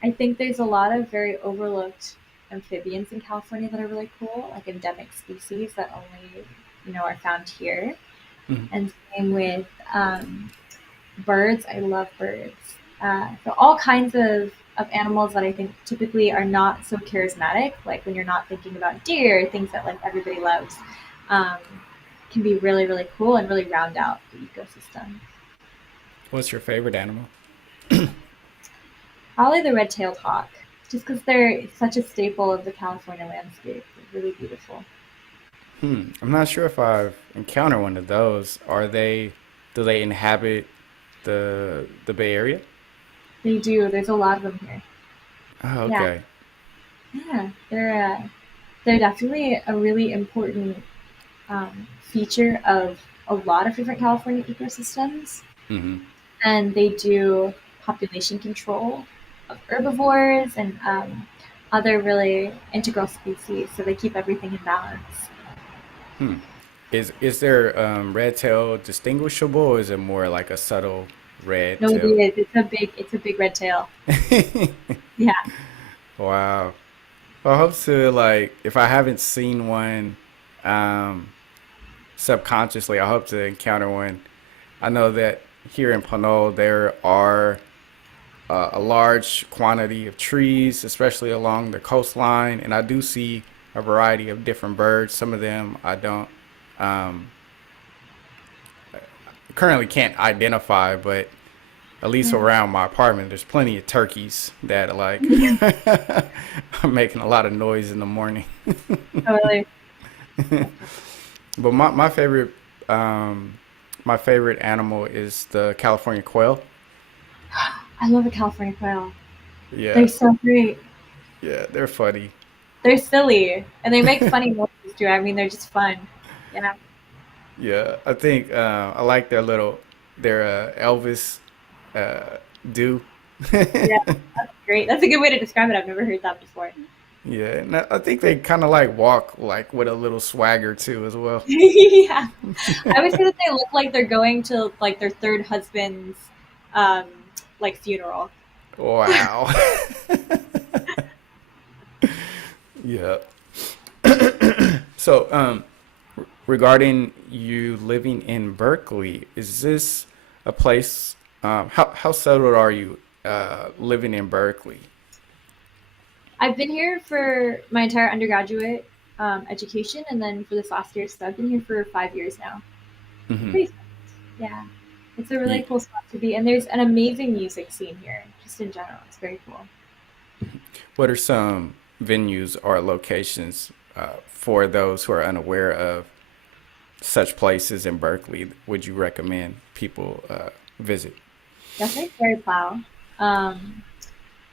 I think there's a lot of very overlooked amphibians in California that are really cool, like endemic species that only are found here. Mhm. And same with birds. I love birds. So all kinds of animals that I think typically are not so charismatic, like when you're not thinking about deer, things that like everybody loves, um, can be really really cool and really round out the ecosystem. What's your favorite animal? Probably the red-tailed hawk, just because they're such a staple of the California landscape. They're really beautiful. I'm not sure if I've encountered one of those. Do they inhabit the Bay Area? They do. There's a lot of them here. Oh, Yeah, okay. yeah. They're definitely a really important feature of a lot of different California ecosystems. Hmm. and they do population control of herbivores and other really integral species, so they keep everything in balance. Hmm. Is their red tail distinguishable, or is it more like a subtle red No, it tail? is. It's a big red tail. Yeah. Wow. Well, I hope to like if I haven't seen one um subconsciously, I hope to encounter one. I know that here in Pano there are a large quantity of trees, especially along the coastline, and I do see a variety of different birds. Some of them I don't um, currently can't identify, but at least Yeah. around my apartment, there's plenty of turkeys that are like are making a lot of noise in the morning. Totally. But um, my favorite animal is the California quail. I love a California quail. They're Yeah, so great. yeah, they're funny. They're silly and they make funny noises too. I mean, they're just fun. Yeah. Yeah, I think I like their Elvis uh, do. Yeah. That's great. That's a good way to describe it. I've never heard that before. Yeah, and I think they kind of like walk like with a little swagger too as well. Yeah. I would say that they look like they're going to like their third husband's um like funeral. Wow. Yeah. So, regarding you living in Berkeley, is this a place? How settled are you living in Berkeley? I've been here for my entire undergraduate education, and then for this last year, so I've been here for 5 years now. I'm Hmm. pretty stoked. Yeah, it's a really cool spot to be, and there's an amazing music scene here, just in general. It's very cool. What are some venues or locations for those who are unaware of such places in Berkeley? Would you recommend people visit? Definitely Fairy Plow. Um,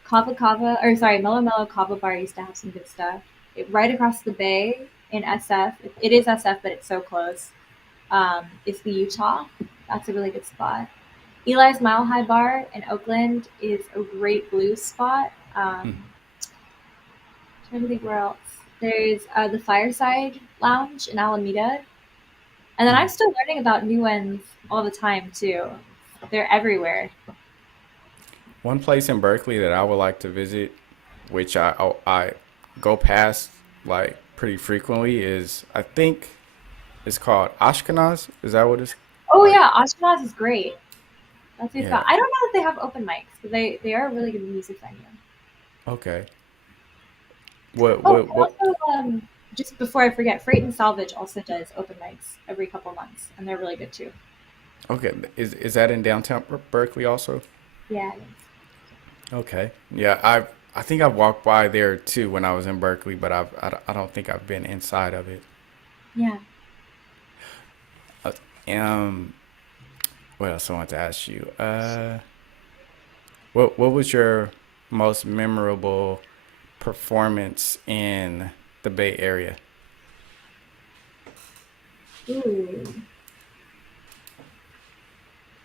Kava Kava, or sorry, Mellow Mellow Kava Bar used to have some good stuff. Right across the bay in SF. It is SF, but it's so close. It's the Utah. That's a really good spot. Eli's Mile High Bar in Oakland is a great blues spot. Trying to think where else. There's the Fireside Lounge in Alameda, and then I'm Mhm. still learning about new ones all the time too. They're everywhere. One place in Berkeley that I would like to visit, which I go past like pretty frequently, is I think it's called Ashkenaz. Is that what it's Oh like? yeah, Ashkenaz is great. That's a good spot. Yeah. I don't know if they have open mics, but they are a really good music venue. Okay. What Oh, what and what? also just before I forget, Freight and Salvage also does open mics every couple months, and they're really good too. Okay. Is that in downtown Berkeley also? Yeah. Okay. Yeah. I think I've walked by there too when I was in Berkeley, but I don't think I've been inside of it. Yeah. Uh, Um. What else I want to ask you? What was your most memorable performance in the Bay Area? Ooh.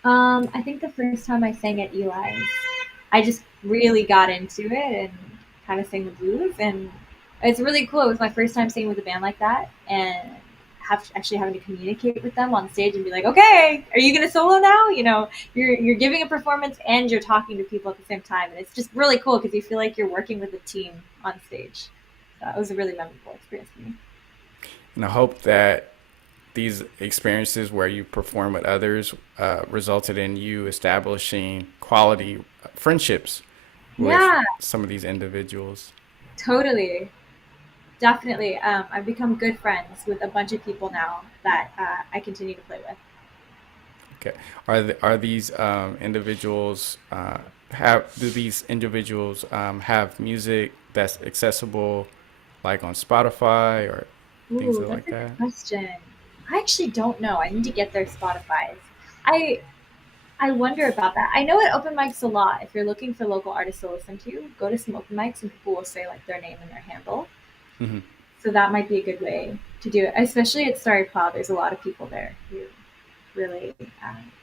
I think the first time I sang at Eli's, I just really got into it and kind of sang the blues, and it's really cool. It was my first time singing with a band like that, and actually having to communicate with them on stage and be like, "Okay, are you gonna solo now?" You're giving a performance and you're talking to people at the same time, and it's just really cool because you feel like you're working with a team on stage. So it was a really memorable experience for me. And I hope that these experiences where you perform with others resulted in you establishing quality friendships with Yeah, some of these individuals. totally. Definitely. I've become good friends with a bunch of people now that I continue to play with. Okay, are these individuals have do these individuals have music that's accessible like on Spotify or things Ooh, that's like a good that? question. I actually don't know. I need to get their Spotify's. I I wonder about that. I know it open mics a lot. If you're looking for local artists to listen to, go to some open mics and people will say like their name and their handle. Hmm. So that might be a good way to do it. Especially at Starry Cloud, there's a lot of people there who really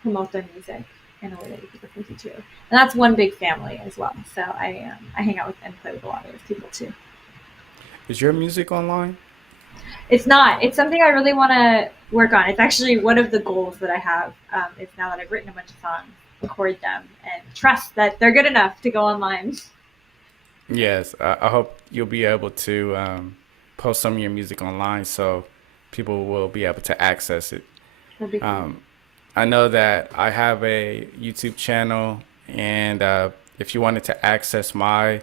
promote their music in a way that people can do too. And that's one big family as well. So I hang out with and play with a lot of those people too. Is your music online? It's not. It's something I really want to work on. It's actually one of the goals that I have. Is now that I've written a bunch of songs, record them and trust that they're good enough to go online. Yes, I hope you'll be able to post some of your music online so people will be able to access it. That'd be cool. I know that I have a YouTube channel, and if you wanted to access my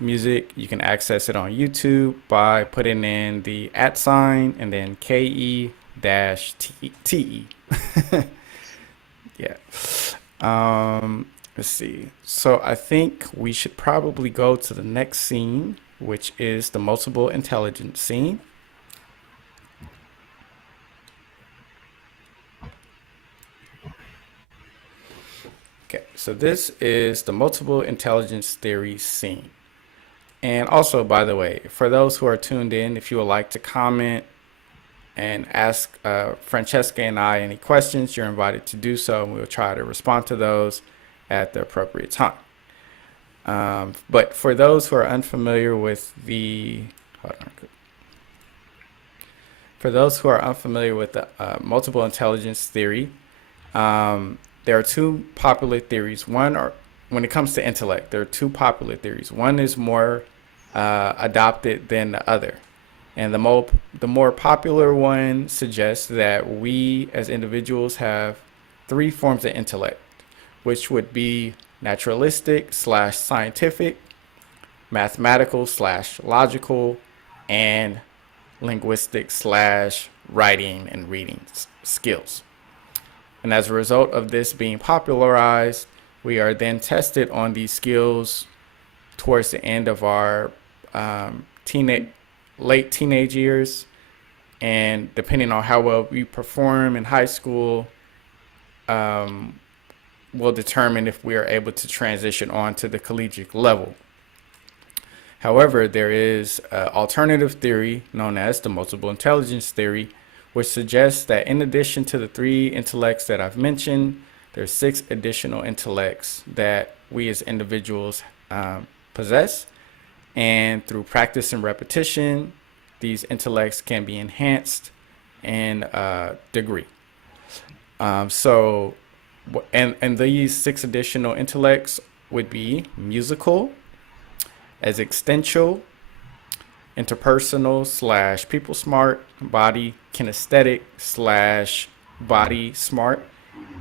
music, you can access it on YouTube by putting in the @ and then KE-TE. Yeah. Let's see. So I think we should probably go to the next scene, which is the multiple intelligence scene. Okay, so this is the multiple intelligence theory scene. And also, by the way, for those who are tuned in, if you would like to comment and ask Francesca and I any questions, you're invited to do so, and we'll try to respond to those at the appropriate time. But for those who are unfamiliar with the, hold on, for those who are unfamiliar with the multiple intelligence theory, there are two popular theories. When it comes to intellect, there are two popular theories. One is more adopted than the other. And the more popular one suggests that we as individuals have three forms of intellect, which would be naturalistic/scientific, mathematical/logical, and linguistic/writing and reading skills. And as a result of this being popularized, we are then tested on these skills towards the end of our late teenage years. And depending on how well we perform in high school, will determine if we are able to transition on to the collegiate level. However, there is an alternative theory known as the multiple intelligence theory, which suggests that in addition to the three intellects that I've mentioned, there's 6 additional intellects that we as individuals possess. And through practice and repetition, these intellects can be enhanced in degree. And these 6 additional intellects would be musical, existential, interpersonal/people smart, body kinesthetic/body smart,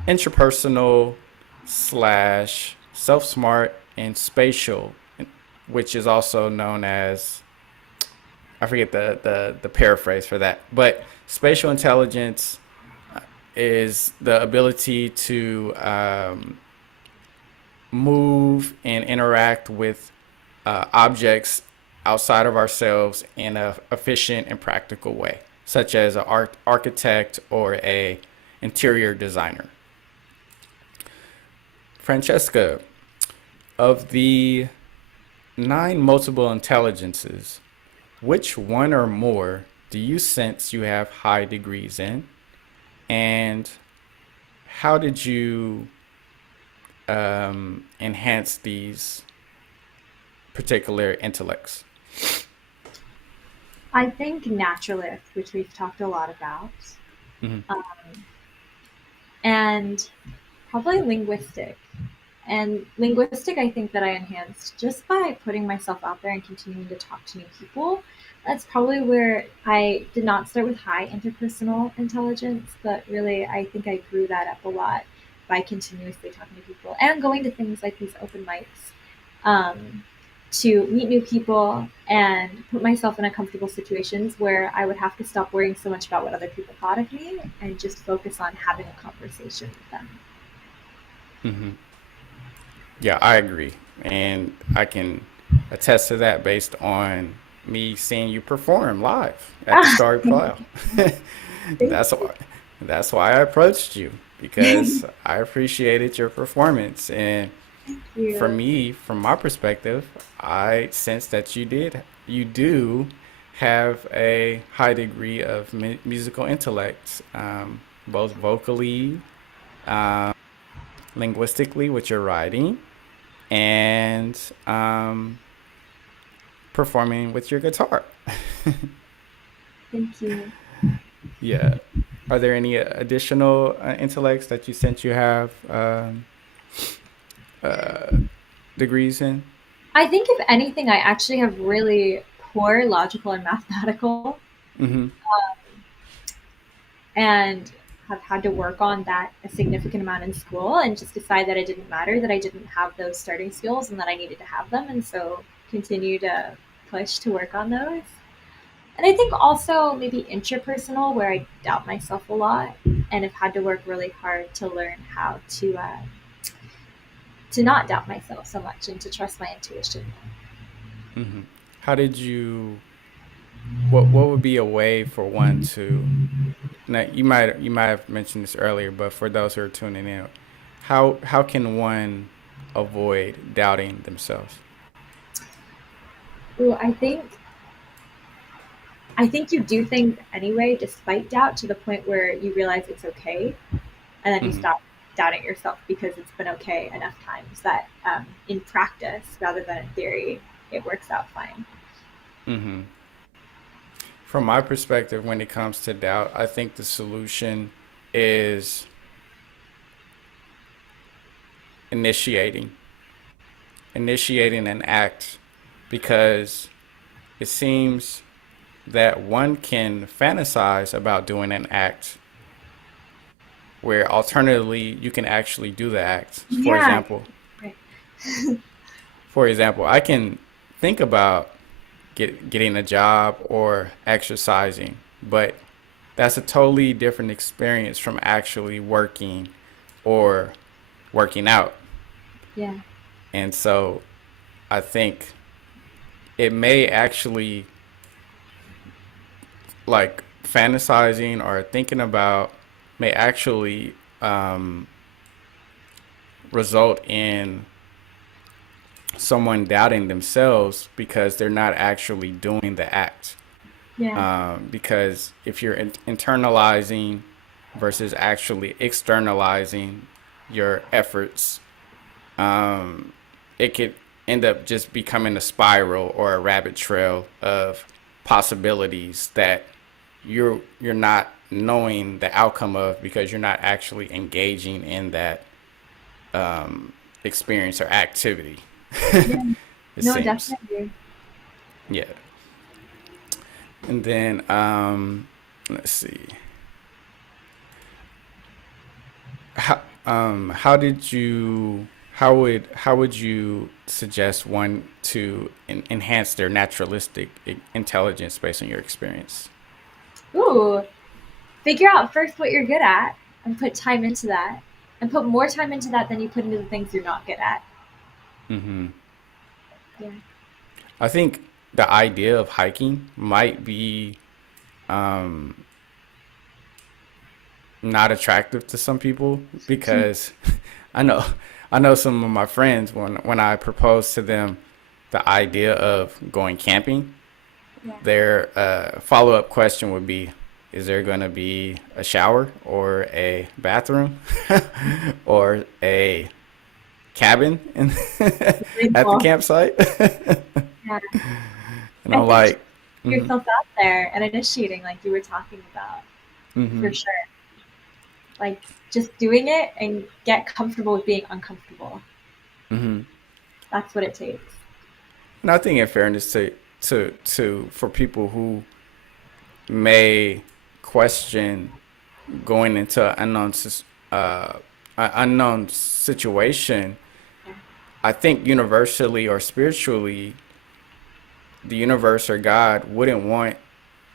intrapersonal/self smart, and spatial, which is also known as, I forget the paraphrase for that, but spatial intelligence is the ability to move and interact with objects outside of ourselves in an efficient and practical way, such as an architect or a interior designer. Francesca, of the 9 multiple intelligences, which one or more do you sense you have high degrees in? And how did you enhance these particular intellects? I think naturalist, which we've talked a lot about, and probably linguistic. And linguistic, I think that I enhanced just by putting myself out there and continuing to talk to new people. That's probably where I did not start with high interpersonal intelligence, but really I think I grew that up a lot by continuously talking to people and going to things like these open mics to meet new people and put myself in uncomfortable situations where I would have to stop worrying so much about what other people thought of me and just focus on having a conversation with them. Yeah, I agree. And I can attest to that based on me seeing you perform live at the Story Plow. That's why I approached you, because I appreciated your performance. And for me, from my perspective, I sense that you do have a high degree of musical intellect, both vocally, um, linguistically with your writing, and performing with your guitar. Thank you. Yeah. Are there any additional intellects that you sense you have uh, degrees in? I think if anything, I actually have really poor logical and mathematical, Mm-hmm. and have had to work on that a significant amount in school, and just decide that it didn't matter, that I didn't have those starting skills and that I needed to have them, and so continue to push to work on those. And I think also maybe interpersonal, where I doubt myself a lot and have had to work really hard to learn how to not doubt myself so much and to trust my intuition. Mm-hmm. How did you? What would be a way for one to? Now you might have mentioned this earlier, but for those who are tuning in, how can one avoid doubting themselves? Ooh, I think you do things anyway, despite doubt, to the point where you realize it's okay, and then you Mm-hmm. stop doubting yourself because it's been okay enough times that in practice rather than in theory, it works out fine. Mm-hmm. From my perspective, when it comes to doubt, I think the solution is initiating, initiating an act, because it seems that one can fantasize about doing an act where alternatively you can actually do the act. Yeah, right. For example, I can think about getting a job or exercising, but that's a totally different experience from actually working or working out. Yeah, And so I think it may actually, like, fantasizing or thinking about may actually result in someone doubting themselves because they're not actually doing the act. yeah, Because if you're internalizing versus actually externalizing your efforts, it could end up just becoming a spiral or a rabbit trail of possibilities that you're not knowing the outcome of because you're not actually engaging in that experience or activity. yeah. It No, seems. definitely. Yeah. And then let's see. How did you how would you suggest one to enhance their naturalistic intelligence based on your experience? Ooh, figure out first what you're good at and put time into that, and put more time into that than you put into the things you're not good at. Hmm. Yeah. I think the idea of hiking might be um, not attractive to some people because I know I know some of my friends when I proposed to them the idea of going camping, Yeah. their follow up question would be, is there going to be a shower or a bathroom or a cabin at the Grateful. campsite? Yeah. And I I'm think just like, put mm-hmm, yourself out there and initiating, like you were talking about, mm-hmm, for sure. Like just doing it and get comfortable with being uncomfortable. mm-hmm. That's what it takes. And I think in fairness to for people who may question going into an unknown situation, Yeah. I think universally or spiritually, the universe or God wouldn't want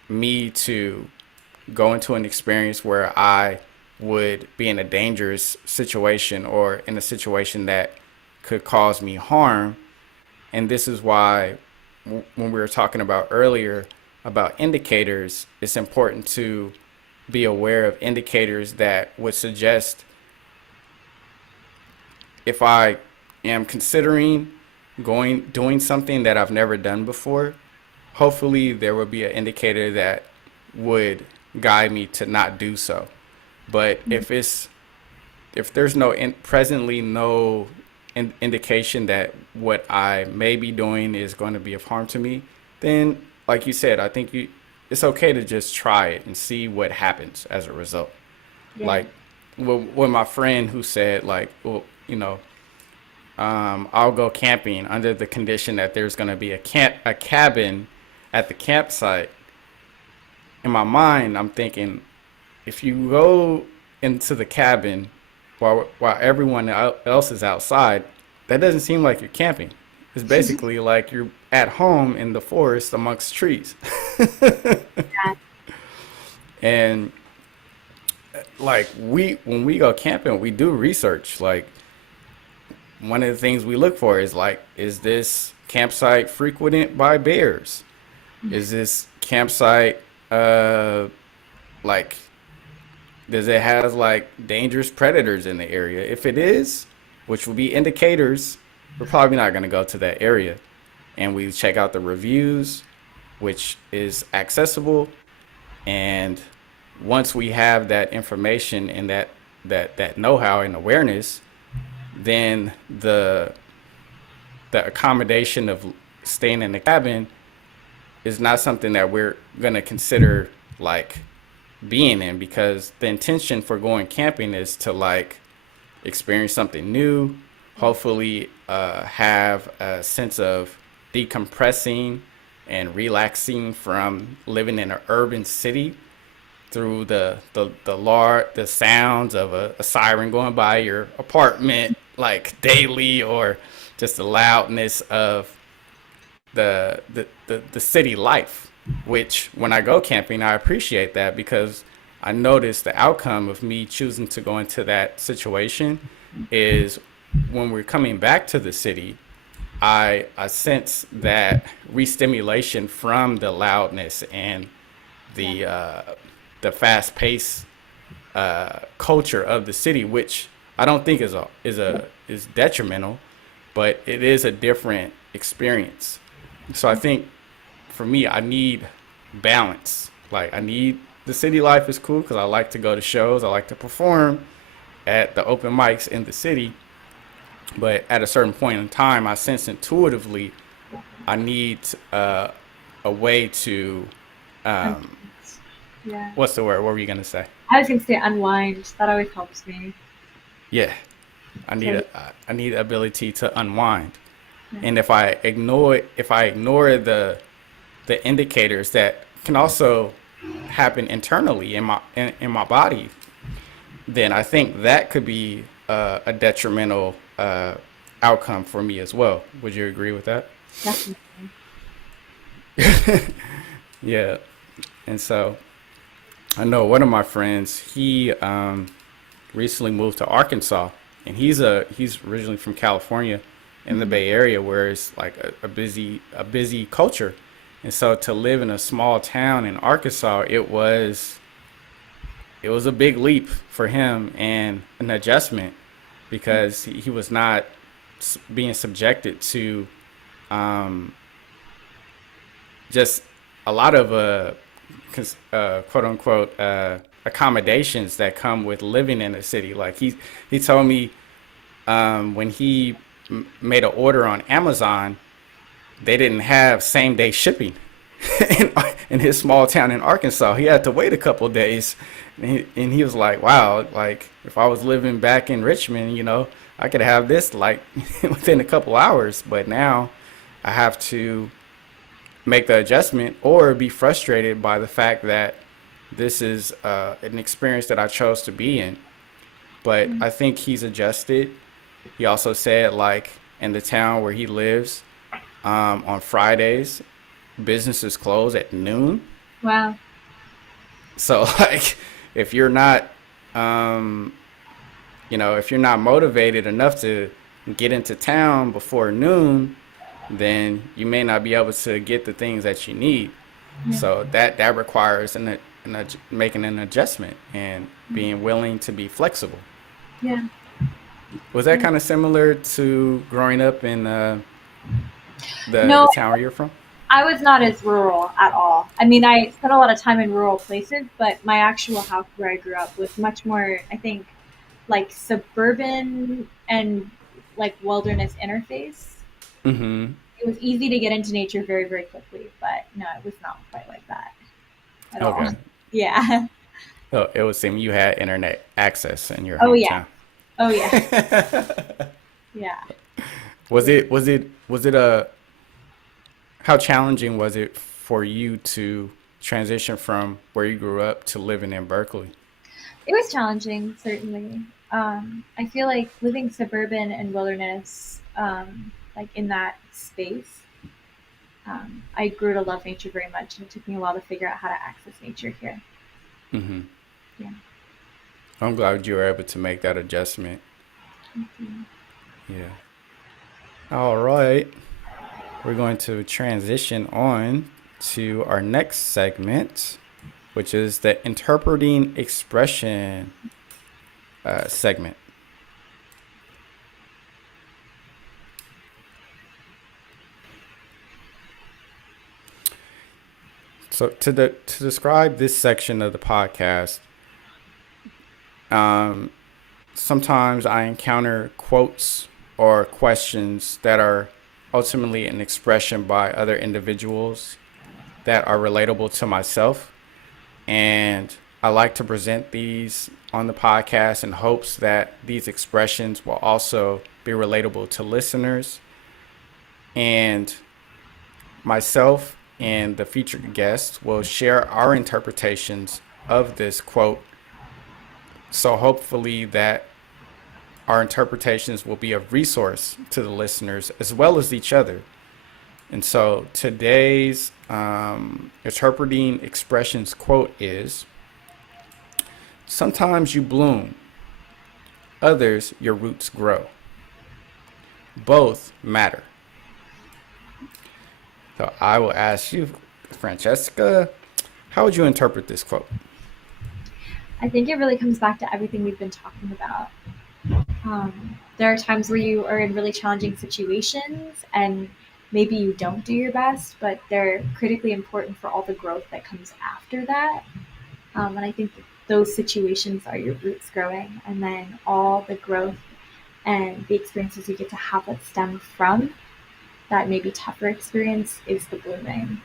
me to go into an experience where I would be in a dangerous situation or in a situation that could cause me harm. And this is why, when we were talking about earlier about indicators, it's important to be aware of indicators that would suggest if I am considering doing something that I've never done before, hopefully there would be an indicator that would guide me to not do so. But if there's no presently no indication that what I may be doing is going to be of harm to me, then like you said, I think it's okay to just try it and see what happens as a result. Yeah. Like with my friend who said like, well, I'll go camping under the condition that there's going to be a cabin at the campsite. In my mind, I'm thinking if you go into the cabin while everyone else is outside, that doesn't seem like you're camping. It's basically like you're at home in the forest amongst trees. Yeah. And like when we go camping, we do research. Like one of the things we look for is like, is this campsite frequented by bears? Is this campsite like does it have like dangerous predators in the area? If it is, which will be indicators, we're probably not going to go to that area. And we check out the reviews, which is accessible. And once we have that information and that know-how and awareness, then the accommodation of staying in the cabin is not something that we're going to consider like being in, because the intention for going camping is to like experience something new, hopefully have a sense of decompressing and relaxing from living in an urban city through the sounds of a siren going by your apartment like daily, or just the loudness of the city life, which when I go camping, I appreciate that because I notice the outcome of me choosing to go into that situation is when we're coming back to the city, I sense that re-stimulation from the loudness and Yeah. the fast paced culture of the city, which I don't think is detrimental, but it is a different experience. So I think for me, I need balance. Like I need the city life is cool because I like to go to shows, I like to perform at the open mics in the city. But at a certain point in time, I sense intuitively I need a way to Un- um, yeah. what's the word? What were you gonna say? I was gonna say unwind. That always helps me. Yeah, So I need the ability to unwind. yeah. And if I ignore the indicators that can also happen internally in my body, then I think that could be a detrimental outcome for me as well. Would you agree with that? Definitely. Yeah. And so I know one of my friends, he recently moved to Arkansas, and he's originally from California in the Mhm. Bay Area, where it's like a busy culture. And so to live in a small town in Arkansas, it was a big leap for him and an adjustment because he was not being subjected to um, just a lot of quote unquote accommodations that come with living in a city. Like he told me when he made an order on Amazon, they didn't have same day shipping in, in his small town in Arkansas. He had to wait a couple of days, and he was like, "Wow, like if I was living back in Richmond, I could have this like within a couple hours, but now I have to make the adjustment or be frustrated by the fact that this is an experience that I chose to be in." But I think he's adjusted. He also said, like, in the town where he lives, on Fridays, businesses close at noon. Wow. So, like, if you're not, um, if you're not motivated enough to get into town before noon, then you may not be able to get the things that you need. Yeah. So that requires making an adjustment and being willing to be flexible. Yeah. Was that Yeah. kind of similar to growing up in the No, town where you're from? I was not as rural at all. I mean, I spent a lot of time in rural places, but my actual house where I grew up was much more, I think, like suburban and like wilderness interface. Mm-hmm. It was easy to get into nature very, very quickly, but no, it was not quite like that at all. Okay. Yeah. So it would seem you had internet access in your Oh yeah. hometown. Oh yeah. Yeah. Was it a how challenging was it for you to transition from where you grew up to living in Berkeley? It was challenging, certainly. I feel like living suburban and wilderness, like in that space, I grew to love nature very much, and it took me a while to figure out how to access nature here. Mm-hmm. Yeah. I'm glad you were able to make that adjustment. Mhm. Yeah. All right. We're going to transition on to our next segment, which is the interpreting expression segment. So to describe this section of the podcast, um, sometimes I encounter quotes or questions that are ultimately an expression by other individuals that are relatable to myself. And I like to present these on the podcast in hopes that these expressions will also be relatable to listeners. And myself and the featured guest will share our interpretations of this quote. So hopefully that our interpretations will be a resource to the listeners as well as each other. And so today's interpreting expressions quote is: sometimes you bloom, others your roots grow. Both matter. So I will ask you, Francesca, how would you interpret this quote? I think it really comes back to everything we've been talking about. There are times where you are in really challenging situations and maybe you don't do your best, but they're critically important for all the growth that comes after that. And I think that those situations are your roots growing, and then all the growth and the experiences you get to have that stem from that maybe tougher experience is the blooming.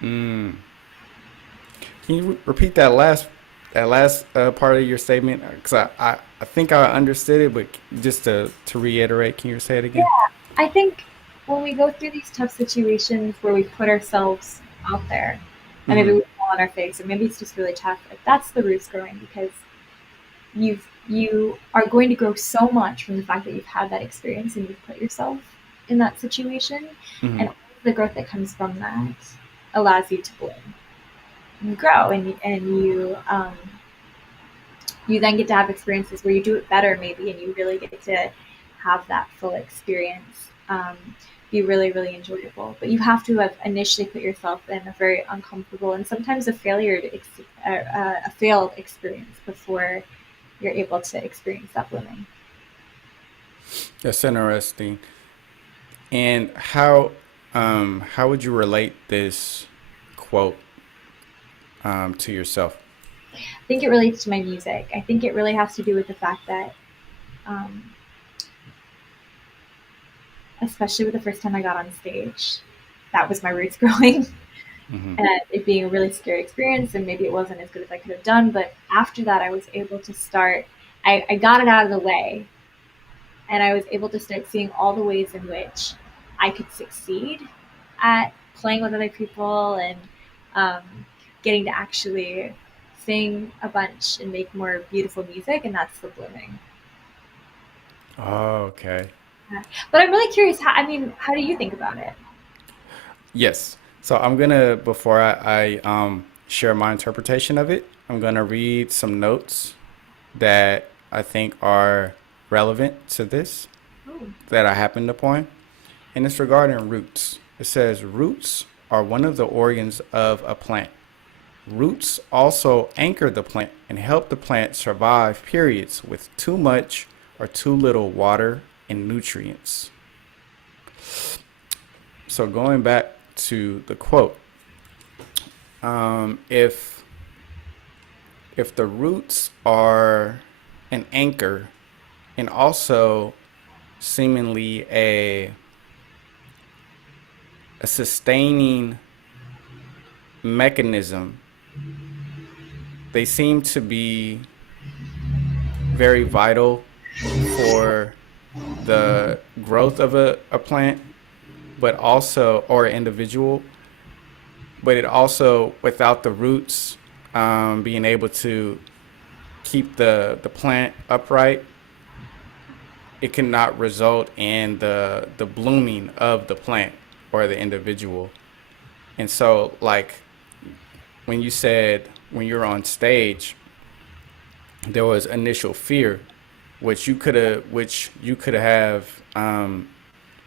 Mm. Can you repeat that last part of your statement? Because I think I understood it, but just to reiterate, can you say it again? I think when we go through these tough situations where we put ourselves out there and maybe Mm-hmm. we fall on our face and maybe it's just really tough, like that's the roots growing because you are going to grow so much from the fact that you've had that experience and you've put yourself in that situation, and Mm-hmm. all the growth that comes from that allows you to bloom and grow, and you then get to have experiences where you do it better maybe, and you really get to have that full experience, be really, really enjoyable. But you have to have initially put yourself in a very uncomfortable and sometimes a failed experience before you're able to experience that blooming. That's interesting. And how would you relate this quote to yourself? I think it relates to my music. I think it really has to do with the fact that, um, especially with the first time I got on stage, that was my roots growing. Mm-hmm. And it being a really scary experience, and maybe it wasn't as good as I could have done, but after that I was able to start, I got it out of the way, and I was able to start seeing all the ways in which I could succeed at playing with other people, and um, getting to actually sing a bunch and make more beautiful music, and that's the blooming. Oh, okay. But I'm really curious, how do you think about it? Yes. So I'm gonna before I share my interpretation of it, I'm gonna read some notes that I think are relevant to this Oh. that I happened upon. And it's regarding roots. It says roots are one of the organs of a plant. Roots also anchor the plant and help the plant survive periods with too much or too little water and nutrients. So going back to the quote. If the roots are an anchor and also seemingly a sustaining mechanism, they seem to be very vital for the growth of a plant, but also, or individual, but it also, without the roots being able to keep the plant upright, it cannot result in the blooming of the plant or the individual. And so, like, when you said when you're on stage, there was initial fear, which you could have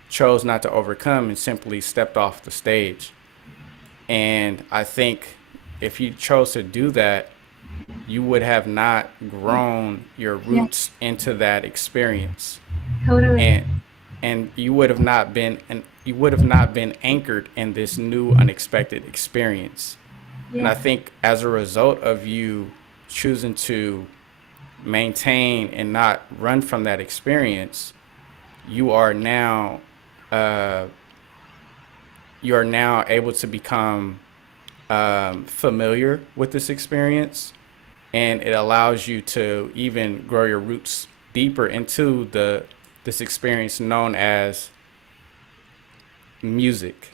chose not to overcome and simply stepped off the stage. And I think if you chose to do that, you would have not grown your Yeah, roots into that experience, totally. and you would have not been anchored in this new unexpected experience. And I Yeah, think as a result of you choosing to maintain and not run from that experience, you are now uh, able to become familiar with this experience, and it allows you to even grow your roots deeper into the this experience known as music,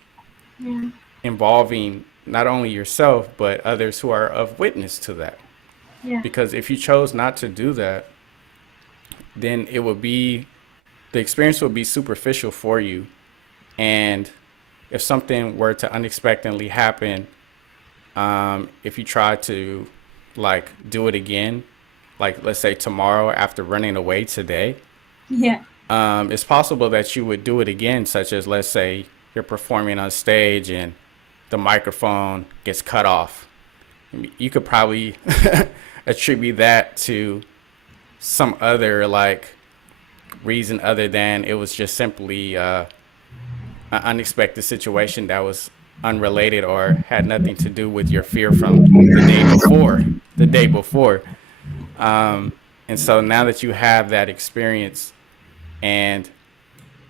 yeah, involving not only yourself but others who are of witness to that. yeah, Because if you chose not to do that, then it would be the experience would be superficial for you. And if something were to unexpectedly happen, if you try to like do it again, like let's say tomorrow after running away today, yeah, it's possible that you would do it again, such as let's say you're performing on stage and the microphone gets cut off. You could probably attribute that to some other like reason other than it was just simply an unexpected situation that was unrelated or had nothing to do with your fear from the day before. The day before. And so now that you have that experience and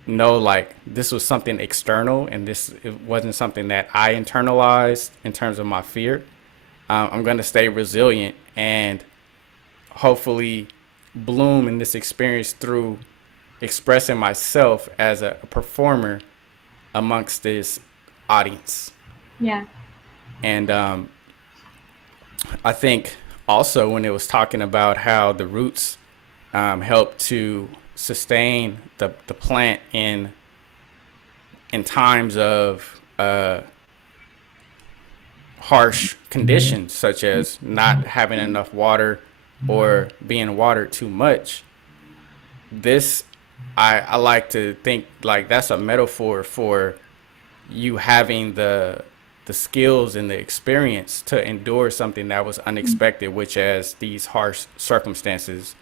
know like this was something external and this it wasn't something that I internalized in terms of my fear, I'm going to stay resilient and hopefully bloom in this experience through expressing myself as a performer amongst this audience. yeah, And I think also when it was talking about how the roots help to sustain the plant in times of harsh conditions, such as not having enough water or being watered too much. This, I like to think like that's a metaphor for you having the skills and the experience to endure something that was unexpected, which as these harsh circumstances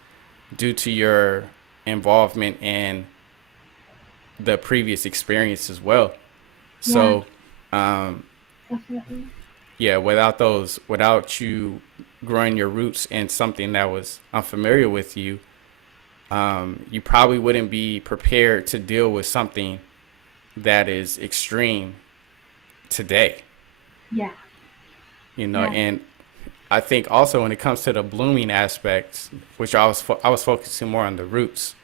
due to your involvement in the previous experience as well. yeah, So, um, definitely. yeah, without you growing your roots in something that was unfamiliar with you, you probably wouldn't be prepared to deal with something that is extreme today, Yeah, yeah, and I think also when it comes to the blooming aspects, which I was focusing more on the roots.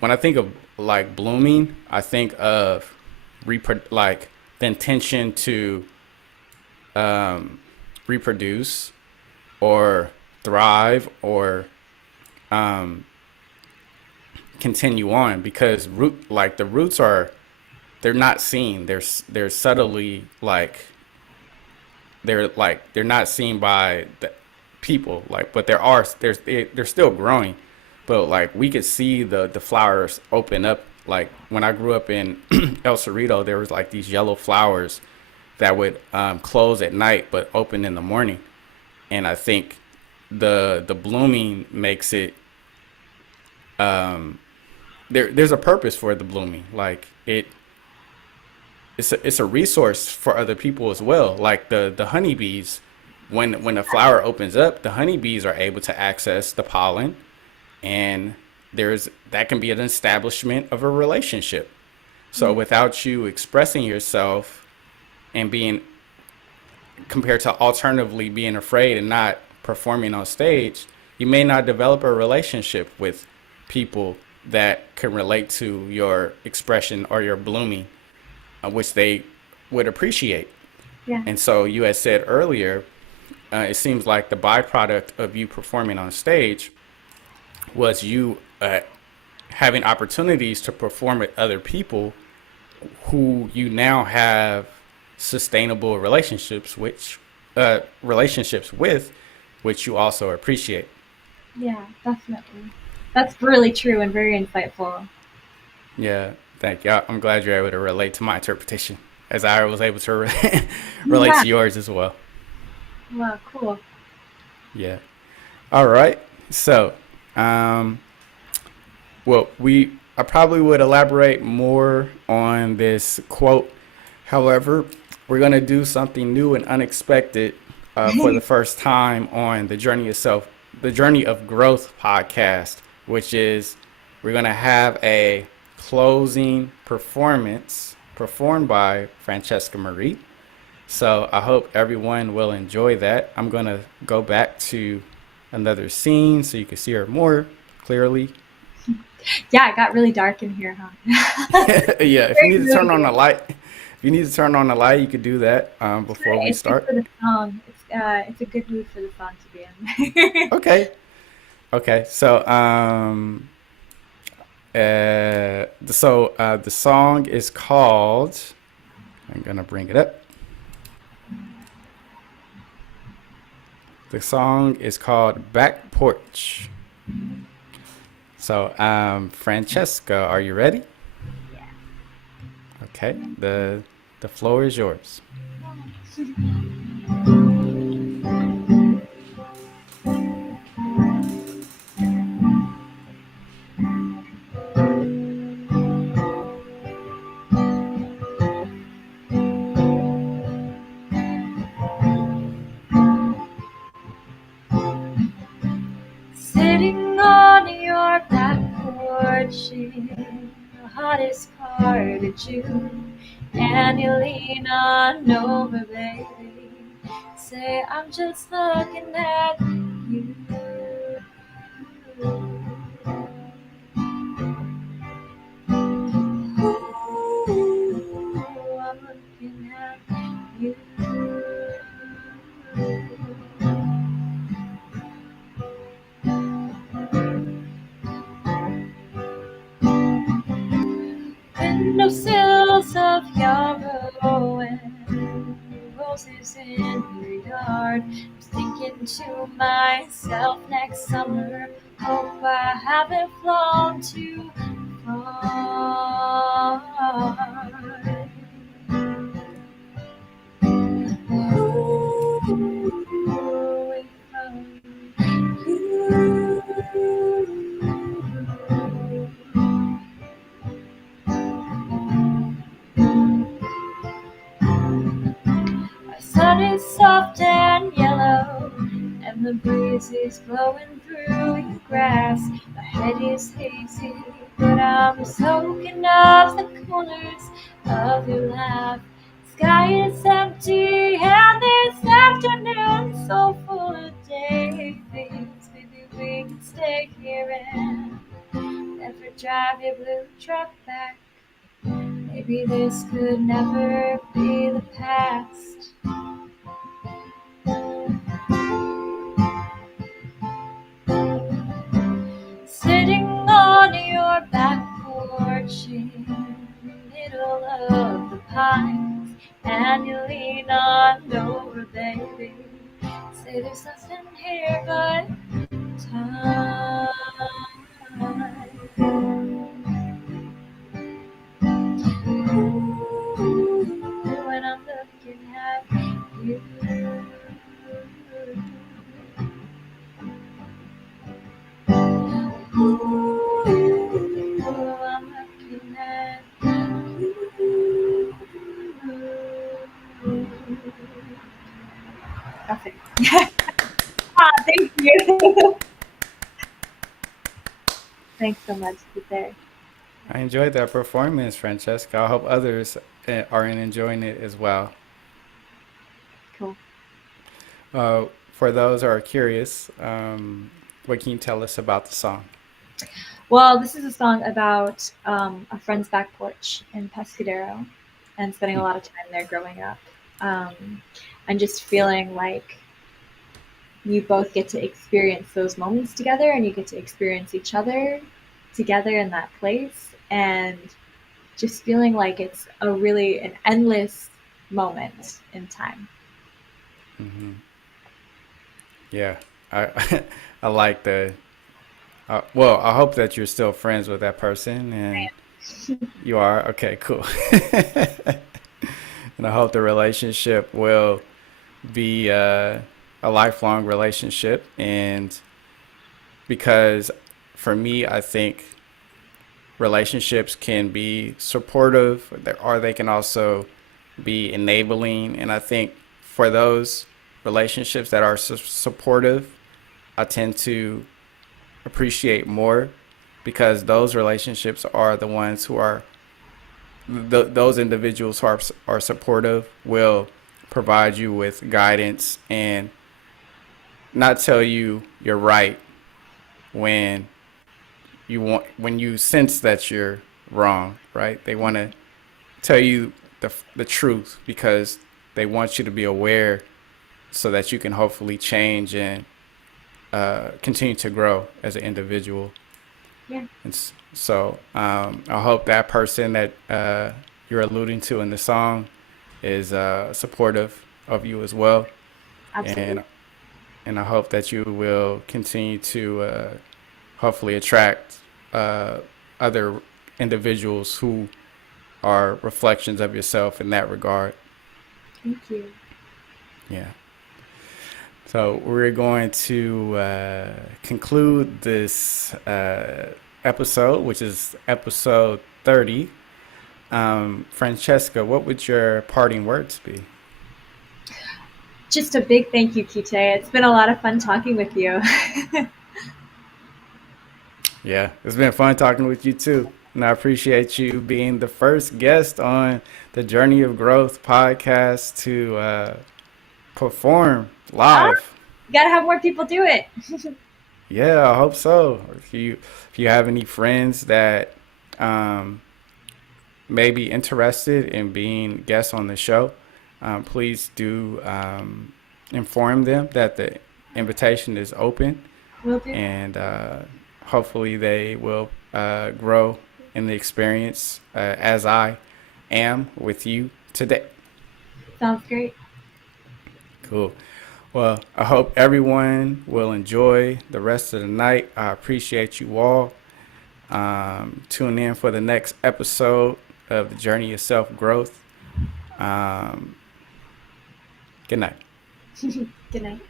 When I think of like blooming, I think of like the intention to um, reproduce or thrive or um, continue on, because the roots are, they're not seen. They're subtly they're not seen by the people, like, but they're still growing, but like we could see the flowers open up. Like when I grew up in El Cerrito, there was like these yellow flowers that would close at night but open in the morning. And I think the blooming makes it there's a purpose for the blooming. Like it's a resource for other people as well. Like the honeybees, when the flower opens up, the honeybees are able to access the pollen, and there's that can be an establishment of a relationship. So Yeah. without you expressing yourself and being compared to alternatively being afraid and not performing on stage, you may not develop a relationship with people that can relate to your expression or your blooming, which they would appreciate. Yeah. And so you had said earlier, it seems like the byproduct of you performing on stage was you having opportunities to perform with other people who you now have sustainable relationships with, which you also appreciate. Yeah, definitely. That's really true and very insightful. Yeah, thank you. I'm glad you're able to relate to my interpretation, as I was able to relate Yeah. to yours as well. Wow, cool. Yeah. All right. So, um, well, I probably would elaborate more on this quote. However, we're gonna do something new and unexpected for the first time on the Journey of Growth podcast, which is we're gonna have a closing performance performed by Francesca Marie. So I hope everyone will enjoy that. I'm gonna go back to another scene so you can see her more clearly. Yeah, it got really dark in here, huh? Yeah, if you Very need to turn on moody. the light, if you need to turn on the light, you could do that before we It's good start. for the song. It's a good mood for the song to be in. Okay. Okay. The song is called. I'm gonna bring it up. The song is called "Back Porch." So, Francesca, are you ready? Yeah. Okay. The floor is yours. Sitting on your back porch in the hottest part of June, and you lean on over, baby. Say, I'm just looking at you. Ooh, I'm looking at you. Windowsills of yarrow and roses in your yard. I'm thinking to myself next summer, hope I haven't flown too far. Ooh, away from you. Our sun is soft and yellow, and the breeze is blowing through your grass. My head is hazy, but I'm soaking up the corners of your laugh. Sky is empty, and this afternoon so full of daydreams. Maybe we can stay here and never drive your blue truck back. Maybe this could never be the past. Sitting on your back porch in the middle of the pines, and you lean on over, baby. Say there's nothing here but time. Ooh, when I'm looking at you. Ooh, I'm looking at you. Thanks so much, Peter. I enjoyed that performance, Francesca. I hope others are enjoying it as well. Cool. For those who are curious, what can you tell us about the song? Well, this is a song about a friend's back porch in Pescadero and spending a lot of time there growing up. Um, and just feeling like you both get to experience those moments together and you get to experience each other together in that place. And just feeling like it's a really an endless moment in time. Hmm. Yeah, I I like the. Well, I hope that you're still friends with that person, and you are. Okay, cool. And I hope the relationship will be a lifelong relationship. And because for me, I think relationships can be supportive, or they can also be enabling. And I think for those relationships that are supportive, I tend to appreciate more because those relationships are the ones who are those individuals who are supportive will provide you with guidance and not tell you you're right when when you sense that you're wrong, right? They want to tell you the truth because they want you to be aware so that you can hopefully change and continue to grow as an individual. Yeah, And so I hope that person that you're alluding to in the song is supportive of you as well. absolutely. And I hope that you will continue to hopefully attract other individuals who are reflections of yourself in that regard. Thank you. Yeah. So we're going to conclude this episode, which is episode 30. Francesca, what would your parting words be? Just a big thank you, Kite. It's been a lot of fun talking with you. Yeah, it's been fun talking with you too. And I appreciate you being the first guest on the Journey of Growth podcast to perform Ah, live. gotta have more people do it. Yeah, I hope so. If you have any friends that um, may be interested in being guests on the show, please do inform them that the invitation is open, Will do. and hopefully they will grow in the experience as I am with you today. Sounds great. Cool. Well, I hope everyone will enjoy the rest of the night. I appreciate you all. Tune in for the next episode of the Journey of Self Growth. Um, Good night. Good night.